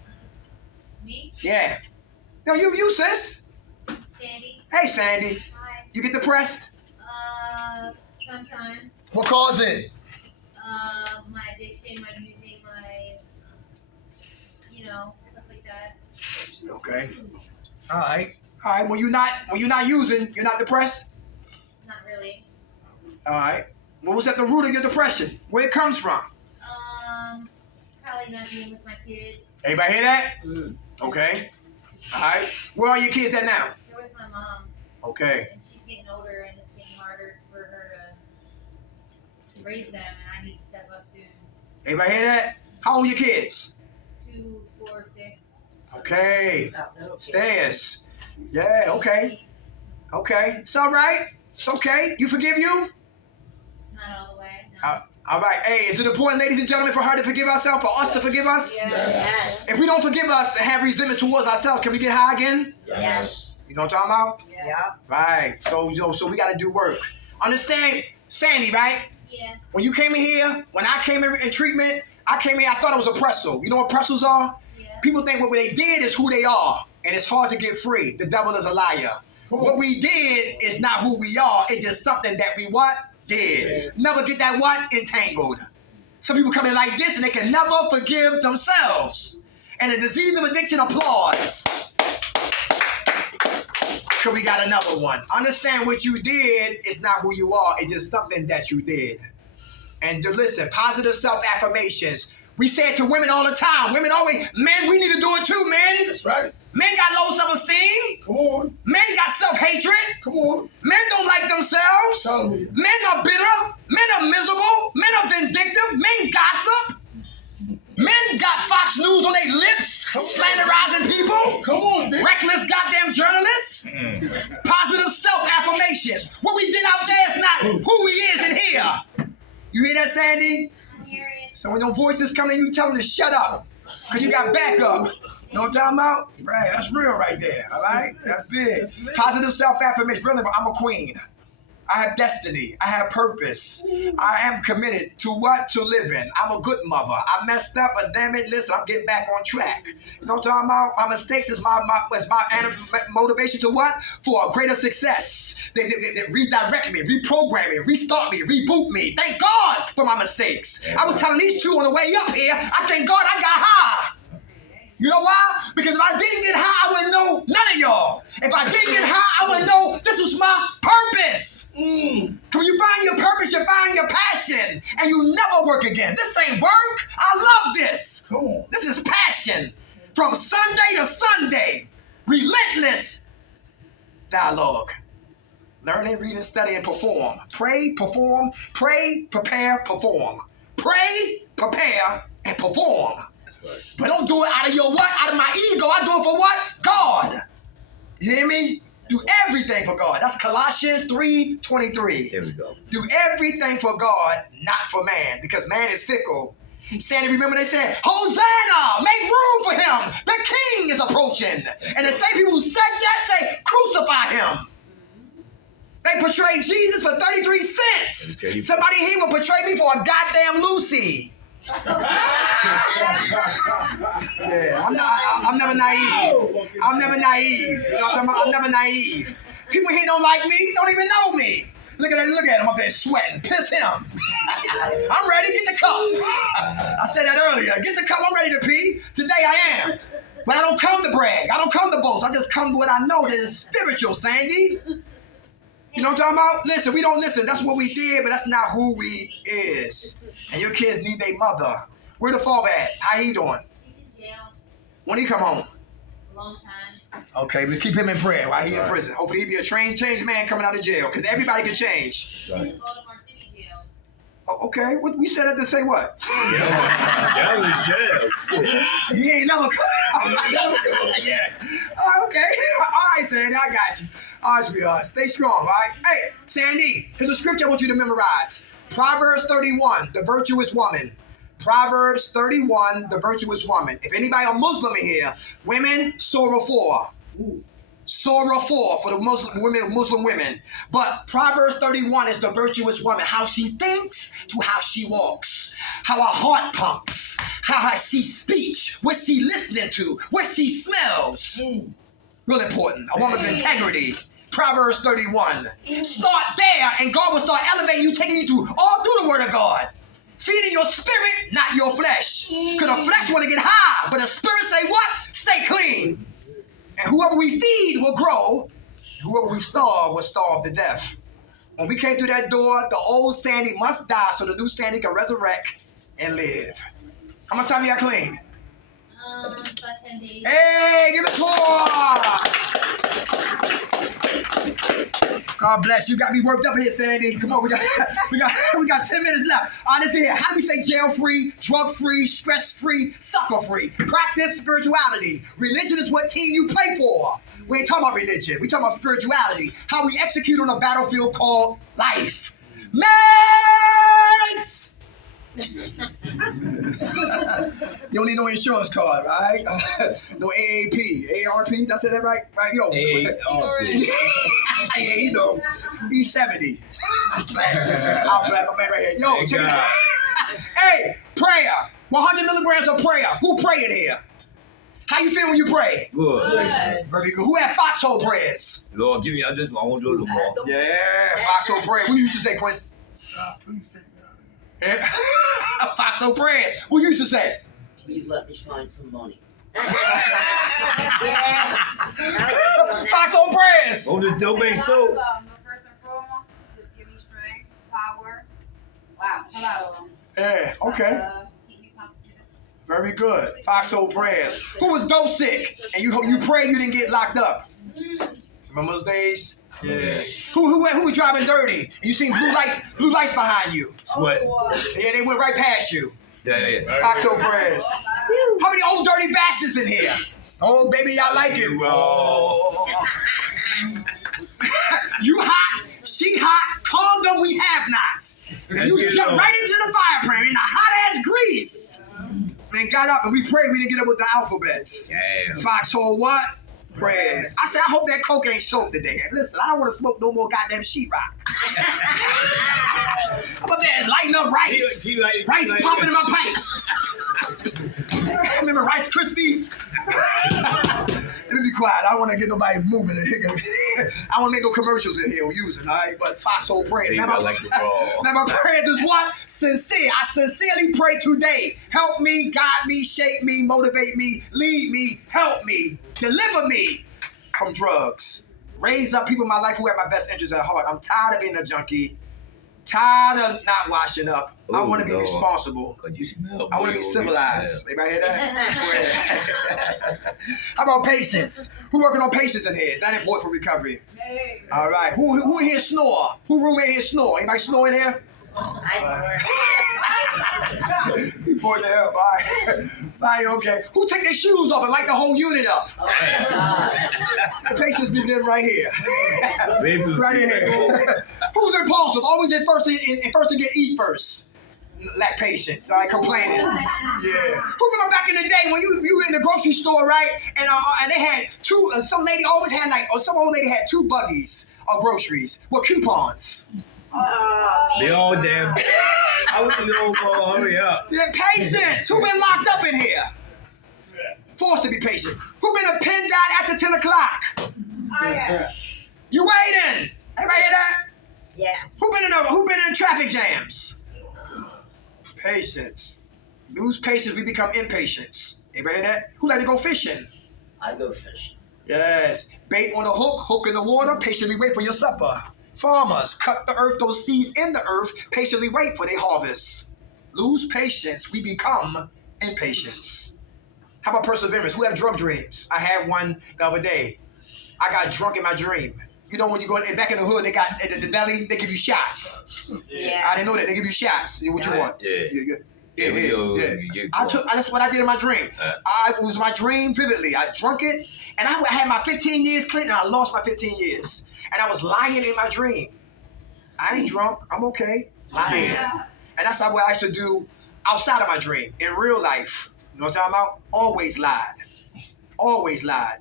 Me? Yeah. No, you sis. Sandy? Hey, Sandy. Hi. You get depressed? Sometimes. What caused it? My addiction, my using, my, stuff like that. Okay. All right. All right. When you're not using, you're not depressed? Not really. All right. What was at the root of your depression? Where it comes from? Probably not being with my kids. Everybody hear that? Okay. All right. Where are your kids at now? They're with my mom, Okay. and she's getting older, and it's getting harder for her to raise them, and I need to step up soon. Everybody hear that? How old are your kids? 2, 4, 6. Okay. Stairs. Yeah, okay. Okay. It's all right. It's okay. You forgive you? Not all the way. No. All right. Hey, is it important, ladies and gentlemen, for her to forgive herself, for us to forgive us? Yes. If we don't forgive us and have resentment towards ourselves, can we get high again? Yes. You know what I'm talking about? Yeah. Right. So we got to do work. Understand, Sandy, right? Yeah. When you came in here, when I came in treatment, I came in, I thought it was a pretzel. You know what pretzels are? Yeah. People think what they did is who they are, and it's hard to get free. The devil is a liar. What we did is not who we are. It's just something that we what? Did. Never get that what? Entangled. Some people come in like this and they can never forgive themselves. And the disease of addiction applauds. So we got another one. Understand what you did is not who you are. It's just something that you did. And listen, positive self-affirmations. We say it to women all the time. Women always, men, we need to do it too, men. That's right. Men got low self-esteem. Come on. Men got self-hatred. Come on. Men don't like themselves. Tell me. Men are bitter. Men are miserable. Men are vindictive. Men gossip. Men got Fox News on their lips, slanderizing people. Come on, Dick. Reckless goddamn journalists. Positive self-affirmations. What we did out there is not who we is in here. You hear that, Sandy? I hear it. So when your voices come in, you tell them to shut up. Because you got backup. You know what I'm talking about? Right, that's real right there, all right? That's big. Positive self-affirmation. Really, I'm a queen. I have destiny. I have purpose. I am committed to what? To living. I'm a good mother. I messed up, but damn it, listen, I'm getting back on track. You know what I'm talking about? My mistakes is my motivation to what? For a greater success. They redirect me, reprogram me, restart me, reboot me. Thank God for my mistakes. I was telling these two on the way up here, I thank God I got high. You know why? Because if I didn't get high, I wouldn't know none of y'all. If I didn't get high, I wouldn't know this was my purpose. When you find your purpose, you find your passion, and you never work again. This ain't work. I love this. Come on. This is passion. From Sunday to Sunday. Relentless dialogue. Learning, reading, study, and perform. Pray, perform. Pray, prepare, perform. Pray, prepare, and perform. But don't do it out of your what? Out of my ego. I do it for what? God. You hear me? Do everything for God. That's Colossians 3:23. Here we go. Do everything for God, not for man, because man is fickle. Sandy, remember they said, Hosanna, make room for him. The king is approaching. And the same people who said that say, crucify him. They portrayed Jesus for 33 cents. Okay. Somebody here will portray me for a goddamn Lucy. Yeah, I'm never naive. I'm never naive. You know what I'm talking about? I'm never naive. People here don't like me, don't even know me. Look at him up there sweating. Piss him. I'm ready. Get the cup. I said that earlier. Get the cup. I'm ready to pee. Today I am. But I don't come to brag. I don't come to boast. I just come to what I know that is spiritual, Sandy. You know what I'm talking about? Listen, we don't listen. That's what we did, but that's not who we is. And your kids need their mother. Where the father at? How he doing? He's in jail. When he come home? A long time. Okay, we keep him in prayer while he in prison. Hopefully he be a trained, changed man coming out of jail. Because everybody can change. He's in the Baltimore City jails. Oh, okay, what we said that to say what? That was jail. He ain't never yeah. Oh, okay. All right, Sandy, I got you. All right, sweetheart. Stay strong, all right? Hey, Sandy, here's a scripture I want you to memorize. Proverbs 31, the virtuous woman. Proverbs 31, the virtuous woman. If anybody a Muslim in here, women, Surah 4. Surah 4 for the Muslim women. But Proverbs 31 is the virtuous woman. How she thinks to how she walks. How her heart pumps. How she speaks. What she listening to. What she smells. Real important. A woman of integrity. Proverbs 31. Start there and God will start elevating you, taking you through all through the word of God. Feeding your spirit, not your flesh. Because the flesh want to get high. But the spirit say what? Stay clean. And whoever we feed will grow. Whoever we starve will starve to death. When we came through that door, the old Sandy must die so the new Sandy can resurrect and live. How much time you got clean? About 10 days. Hey, give it to her. God bless you. Got me worked up here, Sandy. Come on, we got 10 minutes left. All right, let's get here. How do we stay jail-free, drug-free, stress-free, sucker-free? Practice spirituality. Religion is what team you play for. We ain't talking about religion. We talking about spirituality. How we execute on a battlefield called life. Mates! You don't need no insurance card, right? No AAP, ARP. Did I say that right? Right, yo. Yeah, you know. He's 70. I'll black my man right here. Yo, check it out. Hey, prayer. 100 milligrams of prayer. Who praying here? How you feel when you pray? Good. Very good. Who had foxhole prayers? Lord, give me, I won't do it no more. Yeah, foxhole prayer. What you used to say, Quince? Please take me out of Yeah. Foxhole prayers. What you used to say? Please let me find some money. Foxhole prayers. Oh, don't make so. First and foremost, just give me strength, power. Wow, a lot of them. Yeah, okay. Keep me positive. Very good. Foxhole prayers. Who was dope sick? And you prayed you didn't get locked up. Remember those days? Yeah. Who was driving dirty? And you seen blue lights behind you. Sweat. Yeah, they went right past you. Yeah. Foxhole prayers. How many old dirty bastards in here? Oh, baby, y'all like it. Oh. You hot, she hot, condom we have not. And you jump right into the fire pan in the hot ass grease. And got up and we prayed we didn't get up with the alphabets. Damn. Foxhole what? Prayers. I said, I hope that coke ain't soap today. Listen, I don't want to smoke no more goddamn sheetrock. I'm up there lighting up rice. Rice popping in my pipes. Remember Rice Krispies? Let me be quiet. I don't want to get nobody moving. I don't want to make no commercials in here using, all right? But foxhole prayers. Now my prayers is what? Sincere. I sincerely pray today. Help me, guide me, shape me, motivate me, lead me, help me. Deliver me from drugs. Raise up people in my life who have my best interests at heart. I'm tired of being a junkie. Tired of not washing up. I want to be responsible. I want to be civilized. Anybody hear that? How about patience? Who working on patience in here? It's not important for recovery. All right. Who in here snore? Who roommate here snore? Anybody snore in here? He poured the help. All right. Fine, okay. Who take their shoes off and light the whole unit up? Patience begin right here. Right here. Who's impulsive? Always in first to get eat first. Lack patience. All right, complaining. Yeah. Who remember back in the day when you were in the grocery store, right? And they had two. Some lady always had some old lady had 2 buggies of groceries with coupons. They all damn. I wouldn't know, boy. Hurry up. Yeah, patience. Who been locked up in here? Forced to be patient. Who been a pinned out after 10 o'clock? You waiting? Everybody hear that? Yeah. Who been in traffic jams? Patience. Lose patience, we become impatience. Anybody hear that? Who like to go fishing? I go fishing. Yes. Bait on the hook in the water, patiently wait for your supper. Farmers cut the earth, those seeds in the earth, patiently wait for their harvest. Lose patience, we become impatience. How about perseverance? Who have drug dreams? I had one the other day. I got drunk in my dream. You know when you go back in the hood, they got at the deli, they give you shots. Yeah. I didn't know that. They give you shots. What you want? Yeah. Yeah. That's what I did in my dream. It was my dream vividly. I drunk it, and I had my 15 years clean, and I lost my 15 years. And I was lying in my dream. I ain't drunk. I'm okay. Lying. And that's what I used to do outside of my dream. In real life. You know what I'm talking about? Always lied. Always lied.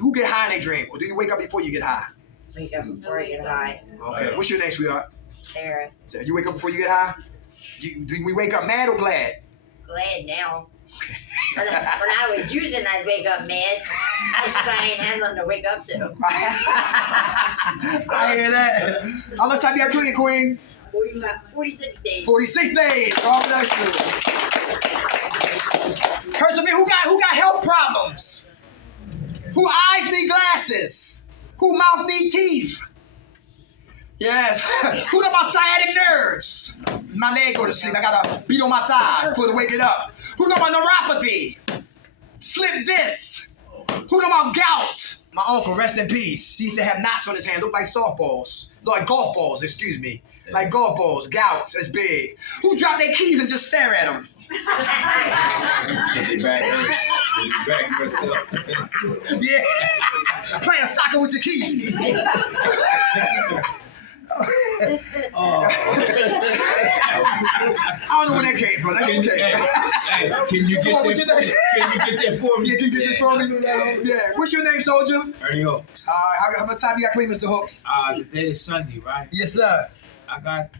Who get high in their dream? Or do you wake up before you get high? Wake up before I get high. Okay. What's your name, sweetheart? Sarah. You wake up before you get high? Do we wake up mad or glad? Glad now. When I was using, I'd wake up mad. I ain't have nothing to wake up to. I hear that. How much time you got clean, Queen? 46 days. 46 days. God bless you. Persevere. Who got health problems? Who eyes need glasses? Who mouth need teeth? Yes. Who know about sciatic nerves? My leg go to sleep. I gotta beat on my thigh before to wake it up. Who know about neuropathy? Slip disc. Who know about gout? My uncle, rest in peace. He used to have knots on his hand, look like softballs. Like golf balls, excuse me. Like golf balls, gout, that's big. Who drop their keys and just stare at them? Back messed up. Yeah. Playing soccer with your keys. I don't know where that came from. Can you get that for me? Yeah, can you get this for me? Yeah. What's your name, soldier? Ernie Hooks. How much time you got clean, Mr. Hooks? Today is Sunday, right? Yes, sir. I got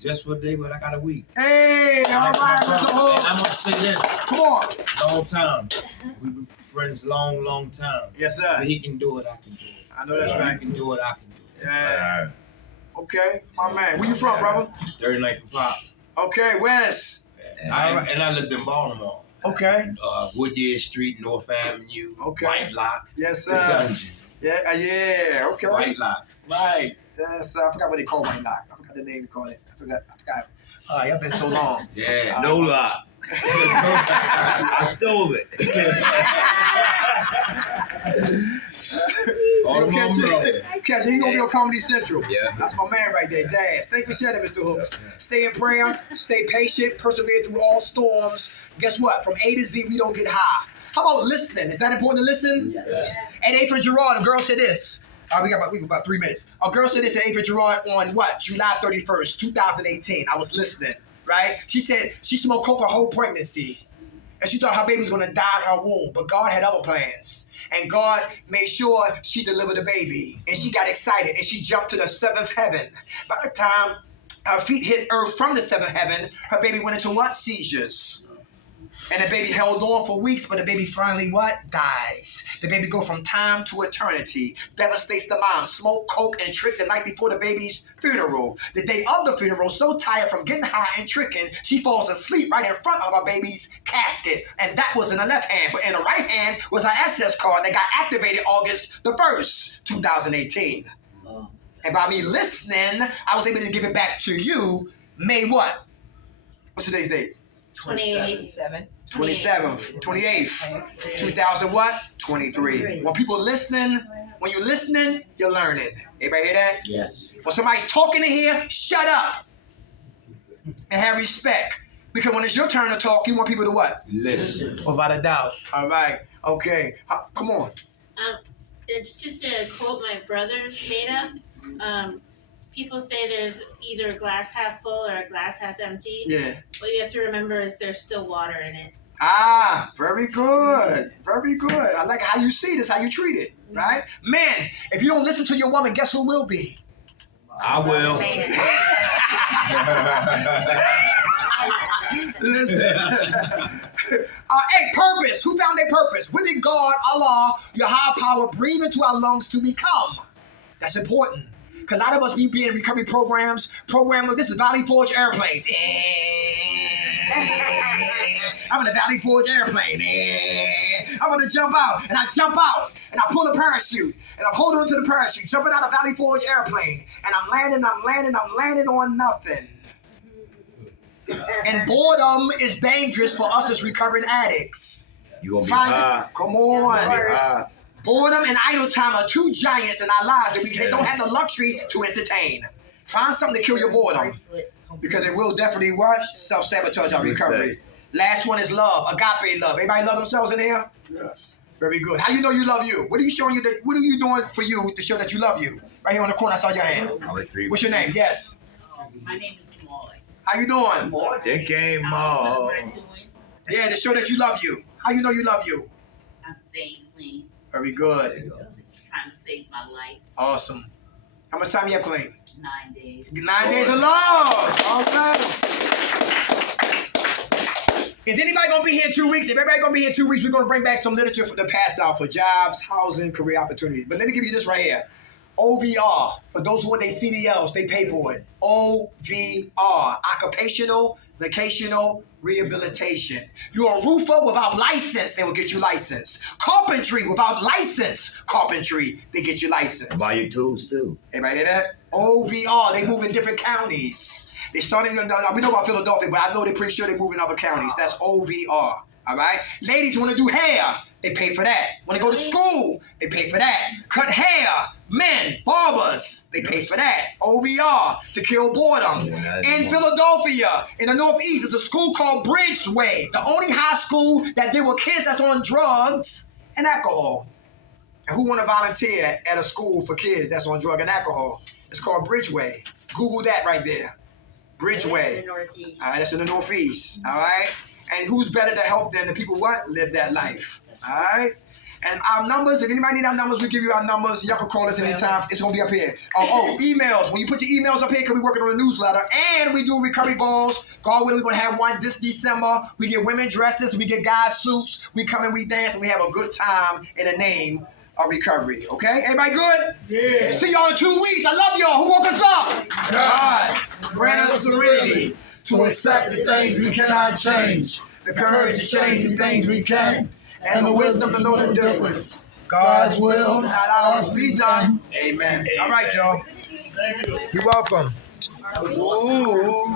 just for a day, but I got a week. Hey, all right, Mr. Hooks. I'm gonna say this. Come on. Long time. We've been friends long time. Yes, sir. If he can do it, I can do it. I know that's right. He can do it, I can do it. Yeah. Okay, my man. Where you from, brother? 39th and Pop. Okay, West. I lived in Baltimore. Okay. Woodyear Street, North Avenue. Okay. White Lock. Yes, The sir. Dungeon. Yeah, okay. White Lock. Right. Yes, I forgot what they call White Lock. I forgot the name they call it. I forgot. Y'all been so long. Yeah, no lock. I stole it. Catch it. He gonna be on Comedy Central. Yeah. That's my man right there, Dash. Thank you for sharing, Mr. Hooks. Stay in prayer, stay patient, persevere through all storms. Guess what? From A to Z, we don't get high. How about listening? Is that important to listen? Yes. At Adrian Gerard, a girl said this. We got about 3 minutes. A girl said this at Adrian Gerard on what? July 31st, 2018. I was listening, right? She said she smoked coke her whole pregnancy. And she thought her baby was going to die in her womb. But God had other plans. And God made sure she delivered the baby. And she got excited. And she jumped to the seventh heaven. By the time her feet hit earth from the seventh heaven, her baby went into what? Seizures. And the baby held on for weeks, but the baby finally what? Dies. The baby go from time to eternity. Devastates the mom. Smoke, coke, and trick the night before the baby's funeral. The day of the funeral, so tired from getting high and tricking, she falls asleep right in front of her baby's casket. And that was in the left hand. But in the right hand was her access card that got activated August the 1st, 2018. And by me listening, I was able to give it back to you May what? What's today's date? 27. 27th, 28th, 2000 what? 23. When people listen, when you're listening, you're learning. Everybody hear that? Yes. When somebody's talking in here, shut up and have respect. Because when it's your turn to talk, you want people to what? Listen. Without a doubt. All right. Okay. Come on. It's just a quote my brother made up. People say there's either a glass half full or a glass half empty. Yeah. What you have to remember is there's still water in it. Ah, very good. Very good. I like how you see this, how you treat it, right? Men, if you don't listen to your woman, guess who will be? I will. Listen. Hey, purpose. Who found their purpose? When did God, Allah, your higher power, breathe into our lungs to become? That's important. Because a lot of us be in recovery programs. This is Valley Forge airplanes. I'm in a Valley Forge airplane. I'm going to jump out. And I jump out. And I pull the parachute. And I'm holding onto the parachute. Jumping out of Valley Forge airplane. And I'm landing on nothing. And boredom is dangerous for us as recovering addicts. You gonna be high. Come on. Boredom and idle time are two giants in our lives that we don't have the luxury to entertain. Find something to kill your boredom. Because it will definitely what? Self-sabotage our recovery. Last one is love. Agape love. Everybody love themselves in here? Yes. Very good. How you know you love you? What are you showing you? What are you doing for you to show that you love you? Right here on the corner, I saw your hand. What's your name? Yes. My name is Molly. How you doing? They came on. Yeah, to show that you love you. How you know you love you? I'm staying clean. Very good. Kind of saved my life. Awesome. How much time you have clean? 9 days. 9 days alone. All right. Is anybody gonna be here in 2 weeks? If everybody gonna be here in 2 weeks, we're gonna bring back some literature for the pass out for jobs, housing, career opportunities. But let me give you this right here. OVR. For those who want their CDLs, they pay for it. OVR. Occupational, vocational, rehabilitation. You're a roofer without license, they will get you licensed. Carpentry without license, carpentry, they get you licensed. Buy your tools too. Everybody hear that? OVR, they move in different counties. They started, we know about Philadelphia, but I know they're pretty sure they move in other counties. That's OVR, all right? Ladies who want to do hair, they pay for that. Want to go to school, they pay for that. Cut hair, men, barbers, they pay for that. OVR, to kill boredom. In Philadelphia, in the Northeast, there's a school called Bridgeway, the only high school that deal with kids that's on drugs and alcohol. And who want to volunteer at a school for kids that's on drug and alcohol? It's called Bridgeway. Google that right there. Bridgeway. In the Northeast. All right, that's in the Northeast. All right? And who's better to help than the people what? Live that life. All right? And our numbers, if anybody need our numbers, we give you our numbers. Y'all can call us anytime. It's going to be up here. Emails. When you put your emails up here, because we're working on a newsletter. And we do recovery balls. God willing, we're going to have one this December. We get women dresses. We get guys suits. We come and we dance and we have a good time in the name of recovery. Okay? Everybody good? Yeah. See y'all in 2 weeks. I love y'all. Who woke us up? God. Grant us serenity to accept the things we cannot change. The courage to change the things we can. And the wisdom to know the difference. God's will, not ours, be done. Amen. All right, y'all. Thank you. You're welcome. Ooh.